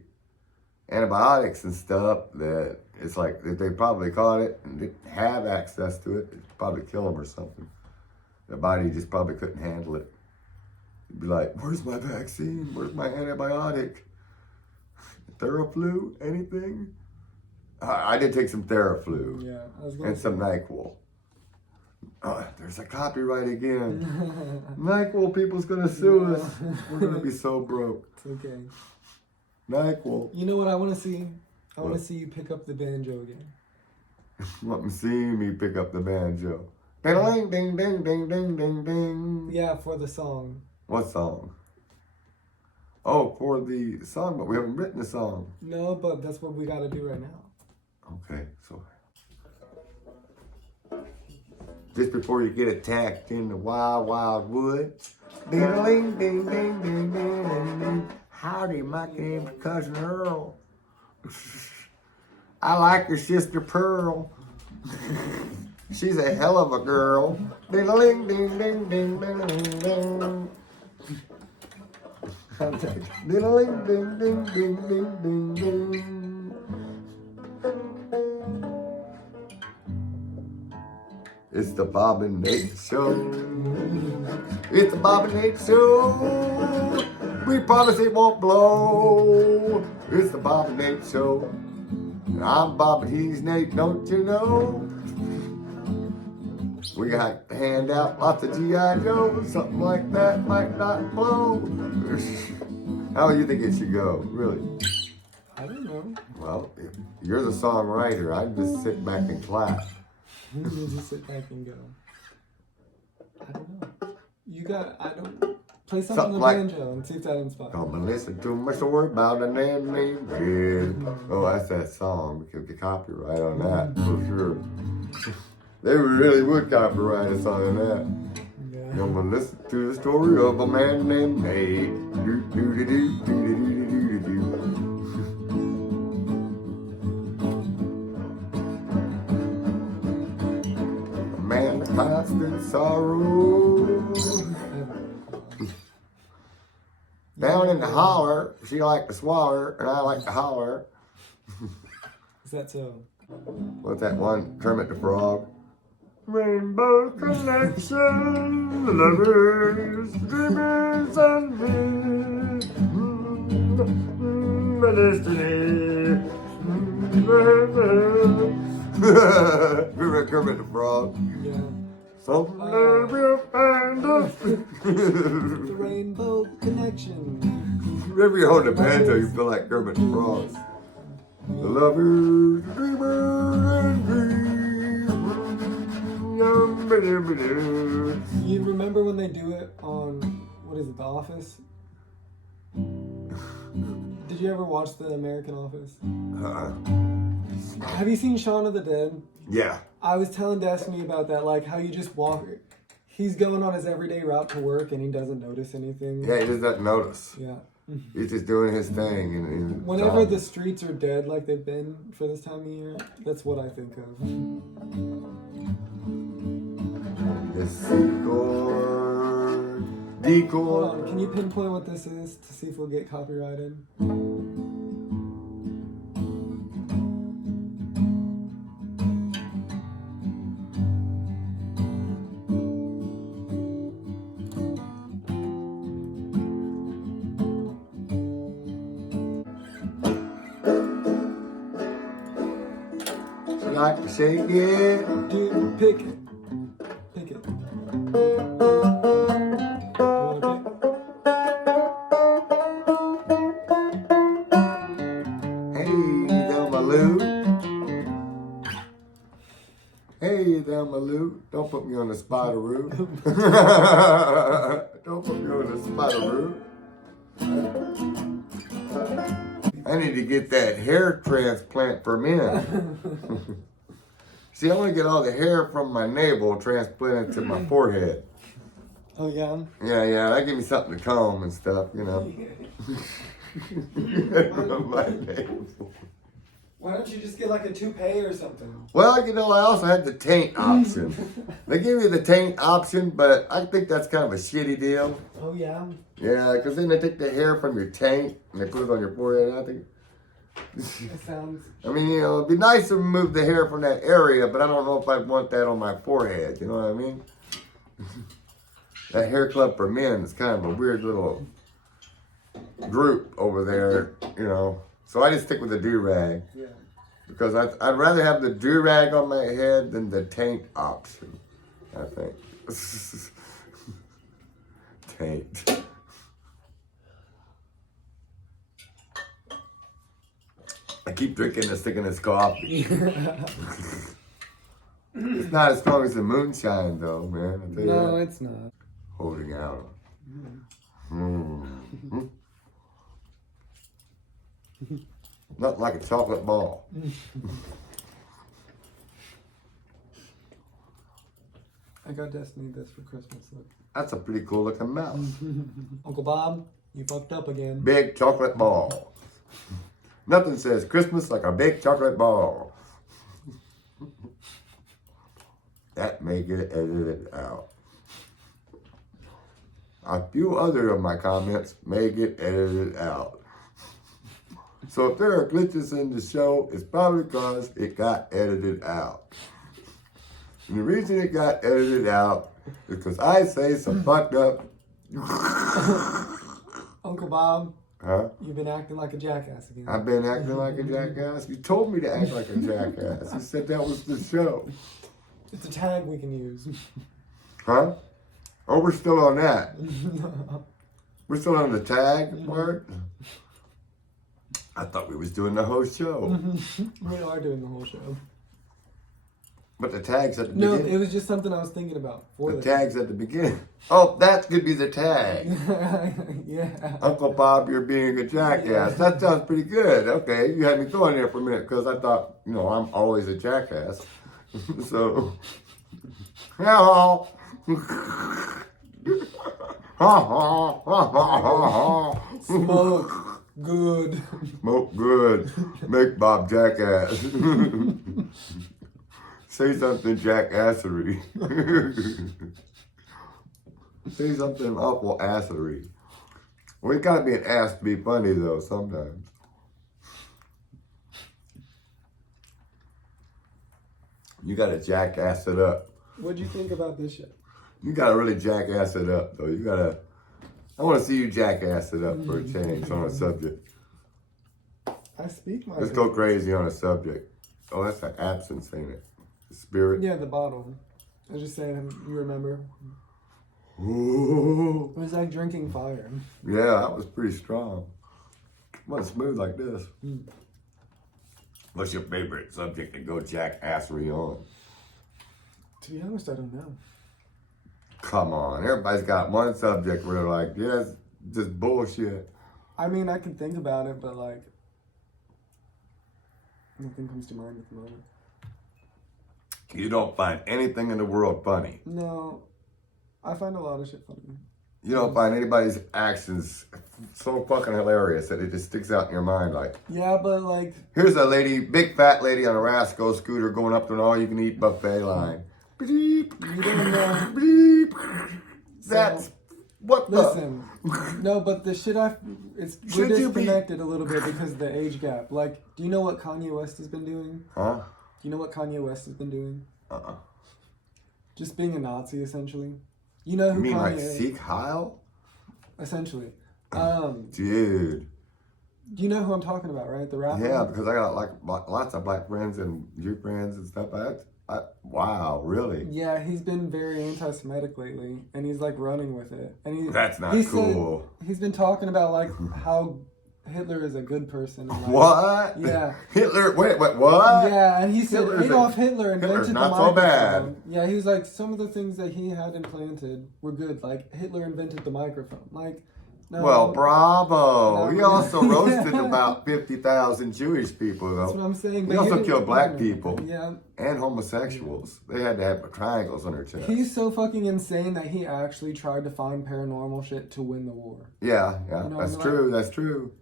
antibiotics and stuff that it's like if they probably caught it and didn't have access to it, it'd probably kill them or something. Their body just probably couldn't handle it. You'd be like, where's my vaccine? Where's my antibiotic? Theraflu? Anything? I did take some Theraflu. Yeah, I was going and some NyQuil. There's a copyright again. NyQuil, people's gonna sue us. We're gonna be so broke. It's okay. NyQuil. You know what I want to see? I want to see you pick up the banjo again. Want to see me pick up the banjo. Ding, ding, ding, ding, ding, ding, ding. Yeah, for the song. What song? Oh, for the song, but we haven't written the song. No, but that's what we got to do right now. Okay, so just before you get attacked in the wild, wild woods. Ding, ding, ding, ding, ding, ding, ding. Howdy, my name's Cousin Earl. I like your sister Pearl. She's a hell of a girl. Ding, ding, ding, ding, ding, ding, ding. Ding, ding, ding, ding, ding, ding, ding. It's the Bob and Nate Show. It's the Bob and Nate Show. We promise it won't blow. It's the Bob and Nate Show. And I'm Bob and he's Nate, don't you know? We got to hand out lots of G.I. Joe. Something like that might not blow. How do you think it should go, really? I don't know. Well, if you're the songwriter. I'd just sit back and clap. You just sit back and go. I don't know. I don't. Play something on the banjo and see if that inspires. Come listen to my story about a man named Red. Oh, that's that song. We could get copyright on that for sure. They really would copyright us on that. Yeah. I'm gonna listen to the story of a man named Nate. A man of constant sorrow. Down in the holler, she liked to swaller, and I like to holler. Is that so? What's that one? Kermit the Frog. Rainbow connection, lovers, dreamers, and me. My destiny. Remember Kermit the Frog? Yeah. Someday we'll find us. The rainbow connection. Whenever you hold the banjo, you feel like Kermit the Frog. The lovers, the dreamers, and dreamers. You remember when they do it on, what is it, The Office? Did you ever watch the American Office? Have you seen Shaun of the Dead? Yeah. I was telling Destiny about that, like how you just walk. He's going on his everyday route to work and he doesn't notice anything. Yeah, he just doesn't notice. Yeah. He's just doing his thing. And Whenever the streets are dead like they've been for this time of year, that's what I think of. The C-chord, Hold D-chord. on, can you pinpoint what this is to see if we'll get copyrighted? She like to shake it. Dude, pick it. Pick it. You wanna pick? Hey, Thelma Lou. Hey, Thelma Lou. Don't put me on the spider-roo. Don't put me on the spider-roo. I need to get that hair transplant for men. See, I want to get all the hair from my navel transplanted to my forehead. Oh yeah? Yeah, that give me something to comb and stuff, you know. My navel. Why don't you just get like a toupee or something? Well, you know, I also had the taint option. They give you the taint option, but I think that's kind of a shitty deal. Oh yeah? Yeah, because then they take the hair from your taint and they put it on your forehead. I think. That sounds... I mean, you know, it'd be nice to remove the hair from that area, but I don't know if I'd want that on my forehead. You know what I mean? That hair club for men is kind of a weird little group over there, you know. So I just stick with the do-rag. Yeah. Because I'd rather have the do-rag on my head than the taint option, I think. Taint. I keep drinking this, thinking it's coffee. It's not as strong as the moonshine, though, man. I'll tell you No, that. it's not. Holding out. Not like a chocolate ball. I got Destiny this for Christmas. Look. That's a pretty cool looking mouse. Uncle Bob, you fucked up again. Big chocolate ball. Nothing says Christmas like a big chocolate ball. That may get edited out. A few other of my comments may get edited out. So if there are glitches in the show, it's probably because it got edited out. And the reason it got edited out is because I say some fucked up. Uncle Bob, Huh? you've been acting like a jackass again. I've been acting like a jackass. You told me to act like a jackass. You said that was the show. It's a tag we can use. Huh? Oh, we're still on that. We're still on the tag part? I thought we was doing the whole show. We are doing the whole show. But the tag's at the No, beginning. it was just something I was thinking about for The tag's at the beginning. Oh, that could be the tag. Yeah. Uncle Bob, you're being a jackass. That sounds pretty good. Okay, you had me going there for a minute because I thought, you know, I'm always a jackass. So, hello. Smoke good. Smoke good. Make Bob jackass. Say something jackassery. Say something awful assery. We gotta be an ass to be funny though sometimes. You gotta jackass it up. What'd you think about this shit? You gotta really jackass it up though. You gotta. I want to see you jackass it up for a change on a subject. I speak my. Let's go crazy on a subject. Oh, that's an absence, ain't it? The spirit. Yeah, the bottle. I was just saying, you remember? Ooh. It was like drinking fire. Yeah, that was pretty strong. Wasn't smooth like this. What's your favorite subject to go jackassery on? To be honest, I don't know. Come on, everybody's got one subject where they're like, yeah, it's just bullshit. I mean, I can think about it, but like, nothing comes to mind at the moment. You don't find anything in the world funny. No, I find a lot of shit funny. You don't find anybody's actions so fucking hilarious that it just sticks out in your mind like, Yeah, but like, here's a lady, big fat lady on a Rasco scooter going up to an all-you-can-eat buffet line. Bleep, you don't know. bleep. That's what the... Listen, no, but the shit we're Should you be- disconnected a little bit because of the age gap. Like, do you know what Kanye West has been doing? Huh? Do you know what Kanye West has been doing? Uh-uh. Just being a Nazi, essentially. You know You who mean Kanye like is? Sikh Heil? Essentially. Dude. You know who I'm talking about, right? The rapper? Yeah, because I got like lots of black friends and Jew friends and stuff. Wow, really? Yeah, he's been very anti-Semitic lately, and he's like running with it. And That's not he cool. He's been talking about like how Hitler is a good person. And, like, What? Yeah. Hitler, wait, what? Yeah, and he said Hitler's Adolf Hitler invented Hitler's the not so microphone. bad. Yeah, he was like, some of the things that he had implanted were good. Like, Hitler invented the microphone. Like, no. Well, bravo. No, He but- also roasted about 50,000 Jewish people, That's what though. I'm saying. He but also didn't- killed black people Yeah. and homosexuals. They had to have triangles on their chest. He's so fucking insane that he actually tried to find paranormal shit to win the war. Yeah, You know, that's like- true, that's true.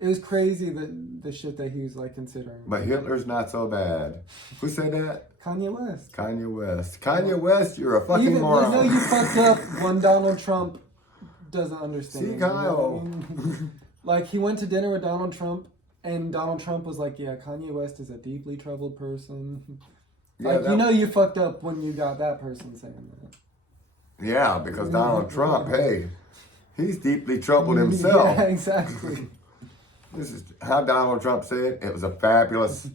It was crazy the shit that he was like considering. But Hitler's not so bad. Who said that? Kanye West. Kanye West. Kanye West, you're a fucking Even moron. you know you fucked up when Donald Trump doesn't understand. See, you know Kyle. what I mean? Like he went to dinner with Donald Trump, and Donald Trump was like, "Yeah, Kanye West is a deeply troubled person." Yeah, Like that- you know you fucked up when you got that person saying that. Yeah, because Donald Trump, hey, he's deeply troubled himself. Yeah, exactly. This is how Donald Trump said it was a fabulous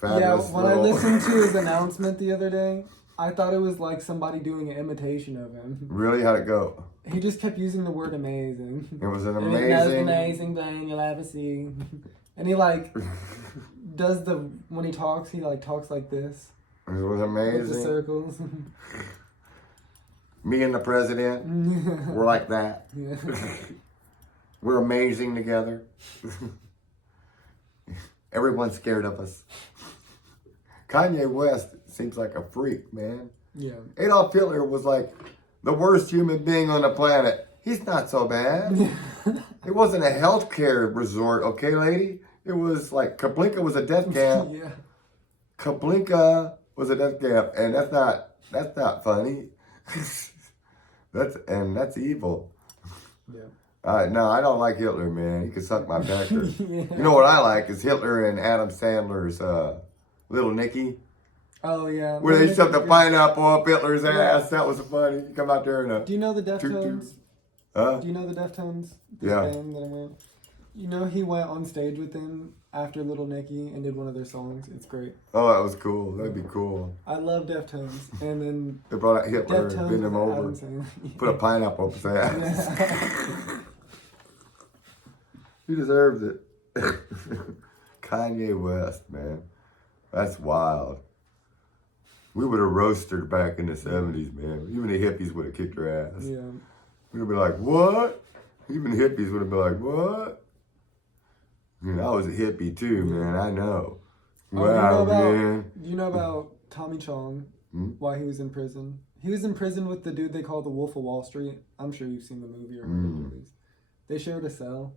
Yeah, when I little- listened to his announcement the other day, I thought it was like somebody doing an imitation of him. Really, how'd it go? He just kept using the word amazing. It was an And it does amazing. amazing thing you'll ever see. And he like does when he talks, he like talks like this. It was With the amazing. circles. Me and the president, we're like that. Yeah. We're amazing together. Everyone's scared of us. Kanye West seems like a freak, man. Yeah. Adolf Hitler was like the worst human being on the planet. He's not so bad. It wasn't a healthcare resort, okay, lady? It was like Kablinka was a death camp. Yeah. Kablinka was a death camp, and that's not funny. That's evil. Yeah. No, I don't like Hitler, man. He can suck my pecker. Yeah. You know what I like is Hitler and Adam Sandler's Little Nicky, Oh yeah. where they shoved a Do pineapple up Hitler's Yeah. ass. That was funny. You come out there in a you know the Toot-toot. Deftones? huh? Do you know the Deftones? The Yeah. band that I'm in? You know he went on stage with them after Little Nicky and did one of their songs. It's great. Oh, that was cool. That'd be cool. I love Deftones. And then They brought out Hitler and Deftones bent him with over, Adam Sandler. put a pineapple up his ass. He deserves it. Kanye West, man. That's wild. We would have roasted back in the 70s, man. Even the hippies would have kicked her ass. Yeah. We'd have been like, what? Even hippies would have been like, what? I was a hippie too, man. I know. Oh, Wow, man. you know about Tommy Chong? Hmm? Why he was in prison? He was in prison with the dude they call the Wolf of Wall Street. I'm sure you've seen the movie or heard the movies. They shared a cell.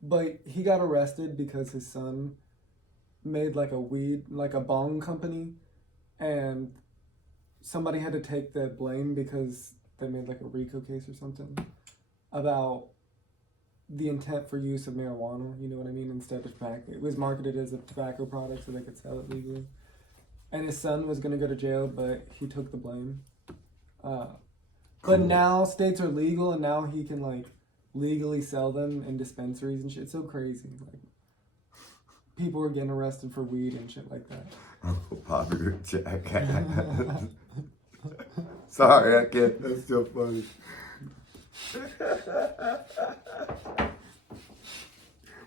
But he got arrested because his son made like a bong company, and somebody had to take the blame because they made like a RICO case or something about the intent for use of marijuana, you know what I mean, instead of tobacco. It was marketed as a tobacco product so they could sell it legally. And his son was going to go to jail, but he took the blame. But now states are legal, and now he can like legally sell them in dispensaries and shit. It's so crazy. Like, people are getting arrested for weed and shit like that. Uncle Bobby, you're a jackass. Sorry, I can't. That's still funny.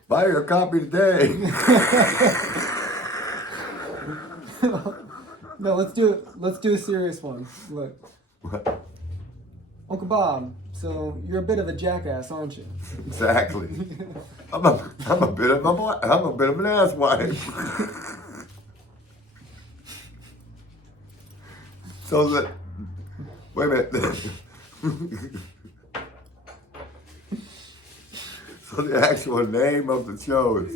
Buy your copy today. No, let's do a serious one. Look. What? Uncle Bob, so you're a bit of a jackass, aren't you? Exactly. I'm a bit of an asswipe. So that, wait a minute. So the actual name of the show is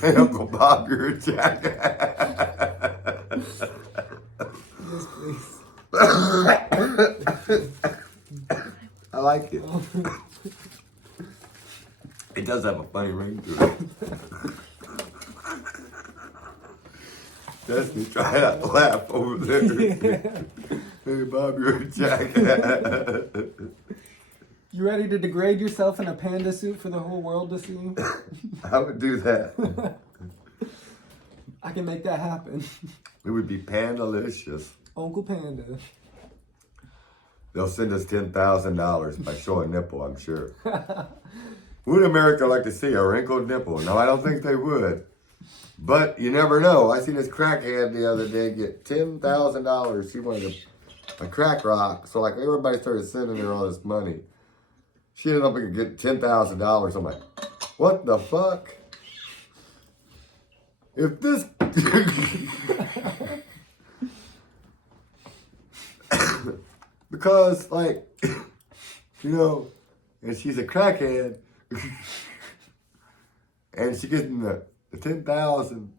Hey Uncle Bob, you're a jackass. Yes, please. I like it. It does have a funny ring to it. That's me trying not to laugh over there. Yeah. Hey Bob, you're a jackass. You ready to degrade yourself in a panda suit for the whole world to see? I would do that. I can make that happen. It would be Pandalicious. Uncle Panda. They'll send us $10,000 by showing nipple, I'm sure. Would America like to see a wrinkled nipple? No, I don't think they would. But you never know. I seen this crackhead the other day get $10,000. She wanted a crack rock. So like everybody started sending her all this money. She ended up getting $10,000. I'm like, what the fuck? If this... Because, like, you know, and she's a crackhead, and she getting the 10,000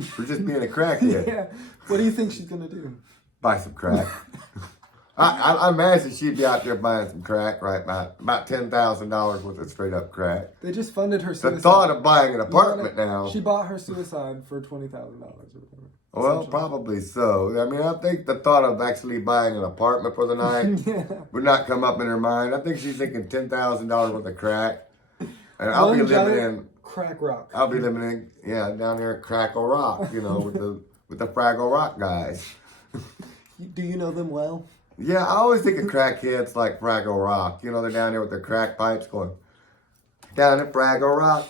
for just being a crackhead. Yeah. What do you think she's gonna do? Buy some crack. I imagine she'd be out there buying some crack, right? About $10,000 worth of straight up crack. They just funded her suicide. The thought of buying an apartment now. She bought her suicide for $20,000 or whatever. Well, probably so. I mean, I think the thought of actually buying an apartment for the night would not come up in her mind. I think she's thinking $10,000 worth of crack. And I'll be living in crack rock. I'll be living in down there at Crackle Rock, you know, with the Fraggle Rock guys. Do you know them well? Yeah, I always think of crackheads like Fraggle Rock. You know, they're down there with their crack pipes going down at Fraggle Rock.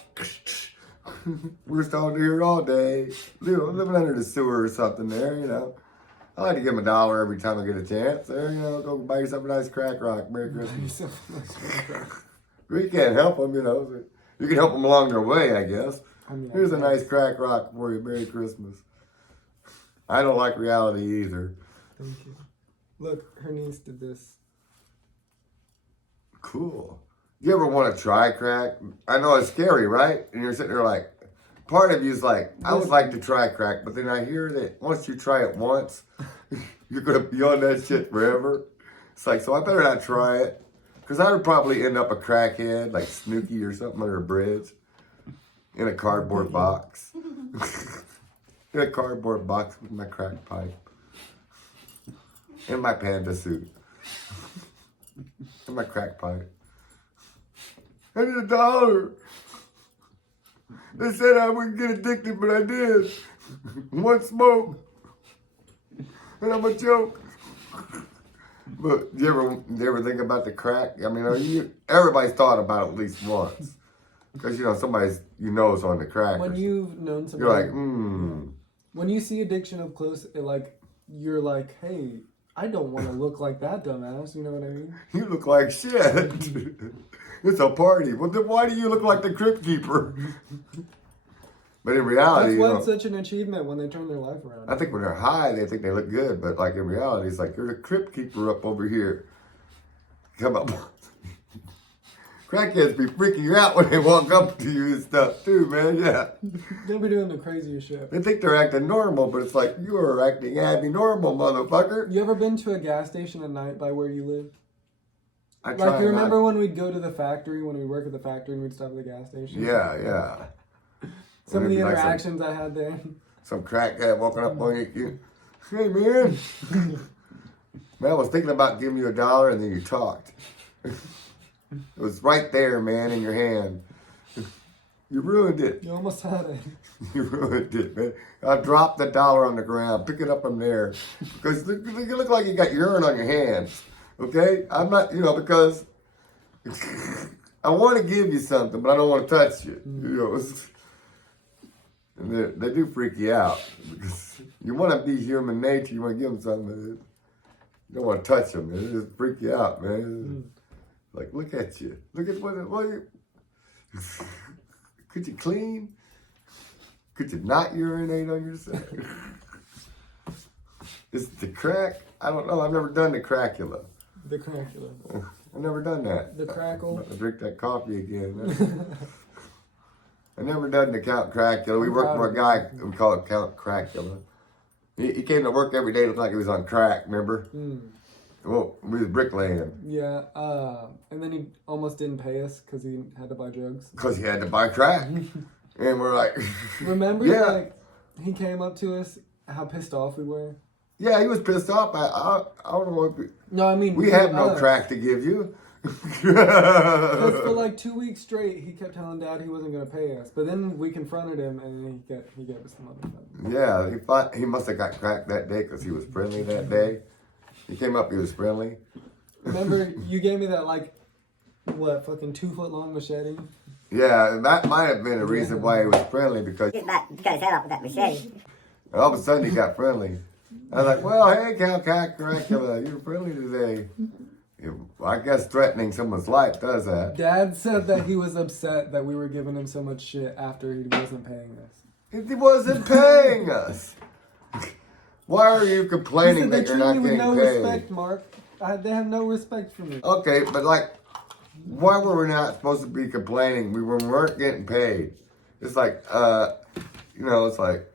We're starting to hear it all day. Living under the sewer or something there, you know. I like to give them $1 every time I get a chance. There, you know, go buy yourself a nice crack rock. Merry Christmas. We can't help them, you know. You can help them along their way, I guess. Here's a nice crack rock for you. Merry Christmas. I don't like reality either. Thank you. Look, her niece did this. Cool. You ever want to try crack? I know it's scary, right? And you're sitting there like, part of you's like, I would like to try crack, but then I hear that once you try it once, you're going to be on that shit forever. It's like, so I better not try it. Because I would probably end up a crackhead, like Snooki or something under a bridge, in a cardboard box. In a cardboard box with my crack pipe. In my panda suit. In my crack pipe. I need $1. They said I wouldn't get addicted, but I did. One smoke. And I'm a joke. But do you ever think about the crack? I mean, everybody's thought about it at least once. Because, you know, somebody's, you know, is on the crack. When you've known somebody. You're like, When you see addiction up close, you're like, hey, I don't want to look like that dumbass. You know what I mean? You look like shit. It's a party. Well, then why do you look like the Crypt Keeper? But in reality, That's why you it's know, such an achievement when they turn their life around. I think when they're high, they think they look good. But like in reality, it's like, you're the crypt keeper up over here. Come up. Crackheads be freaking you out when they walk up to you and stuff too, man. Yeah. They'll be doing the craziest shit. They think they're acting normal, but it's like, you are acting abnormal, motherfucker. You ever been to a gas station at night by where you live? I Like, you remember when we'd go to the factory, when we work at the factory and we'd stop at the gas station? Yeah. Some of the Maybe like interactions I had there. some crackhead walking up on you. Hey, man. Man, I was thinking about giving you $1 and then you talked. It was right there, man, in your hand. You ruined it. You almost had it. You ruined it, man. I dropped the $1 on the ground. Pick it up from there. Because you look like you got urine on your hands. Okay? I'm not, because I want to give you something, but I don't want to touch you. And they do freak you out. Because you want to be human nature. You want to give them something. You don't want to touch them. It just freak you out, man. Like, look at you. Look at what you... Could you clean? Could you not urinate on yourself? Is it the crack? I don't know. I've never done the cracula. The cracula. I've never done that. The crackle. I'll drink that coffee again. I never done the Count Cracula. We worked for a guy, we call it Count Cracula. He came to work every day, looked like he was on crack, remember? Well, we was bricklaying. Yeah, and then he almost didn't pay us because he had to buy drugs. Because he had to buy crack. And we're like... Remember, Yeah. like, he came up to us, how pissed off we were? Yeah, he was pissed off. I don't know if... No, I mean... We have no us. crack to give you. Because for like 2 weeks straight, he kept telling Dad he wasn't going to pay us. But then we confronted him, and he gave us the money. Yeah, he must have got cracked that day because he was friendly that day. He came up, he was friendly. Remember, you gave me that, like, what, fucking 2 foot long machete? Yeah, that might have been the reason why he was friendly, because He cut his head off with that machete. all of a sudden he got friendly. I was like, well, hey, Count Cracula, you're friendly today. I guess threatening someone's life does that. Dad said that he was upset that we were giving him so much shit after he wasn't paying us. He wasn't paying us. Why are you He complaining said they that you're treat not me with getting no paid? respect, Mark. They have no respect for me. Okay, but like, why were we not supposed to be complaining? We weren't getting paid. It's like, it's like,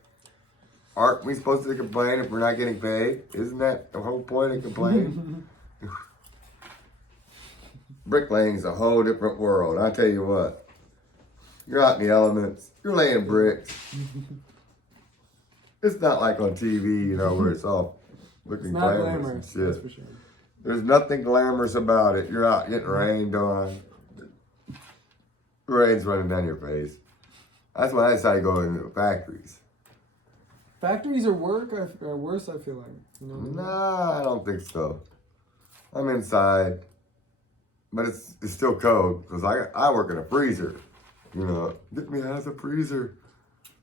aren't we supposed to complain if we're not getting paid? Isn't that the whole point of complaining? Bricklaying's a whole different world. I tell you what, you're out in the elements. You're laying bricks. It's not like on TV, where it's all looking It's not glamorous glamorous, and that's shit. for sure. There's nothing glamorous about it. You're out getting rained on. Rain's running down your face. That's why I decided to go into factories. Factories are worse, I feel like. You know what I mean? Nah, I don't think so. I'm inside. But it's still cold because I work in a freezer. Get me out of the freezer.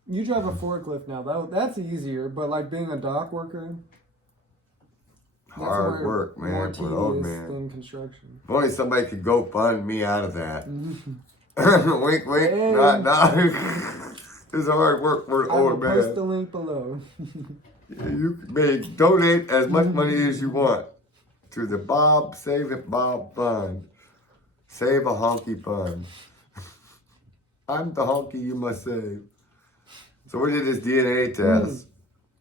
You drive a forklift now. That's easier, but like being a dock worker, that's Hard more- work, more man, for an old tedious man. than construction. If only somebody could go fund me out of that. Wink, wink, Hey. not. It's hard work for an I will old post man. the link below. You may donate as much money as you want to the Bob Save It Bob Fund. Save a honky fund. I'm the honky you must save. So we did this DNA test.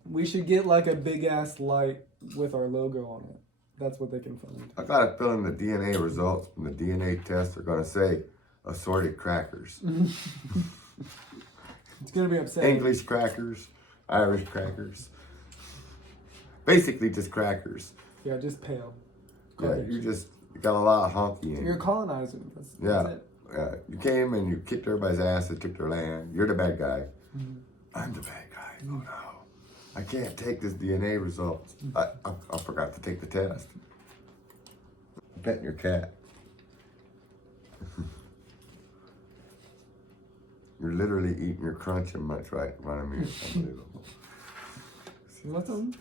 We should get like a big ass light with our logo on it. That's what they can find. I got a feeling the DNA results from the DNA test are going to say assorted crackers. It's gonna be upsetting. English crackers, Irish crackers. Basically just crackers. Yeah, just pale. Yeah, Garbage. you got a lot of honky in You're you. colonizing. That's Yeah. it. You came and you kicked everybody's ass and took their land. You're the bad guy. I'm the bad guy. Oh no. I can't take this DNA results. I forgot to take the test. I'm petting your cat. You're literally eating your crunch and much right in front of me. It's unbelievable. What's on?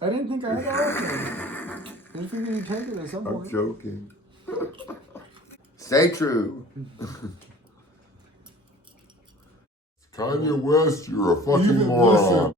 I didn't think I had that option. I didn't think you'd take it at some I'm point. joking. Stay true. Kanye West, you're a fucking Even- moron. listen,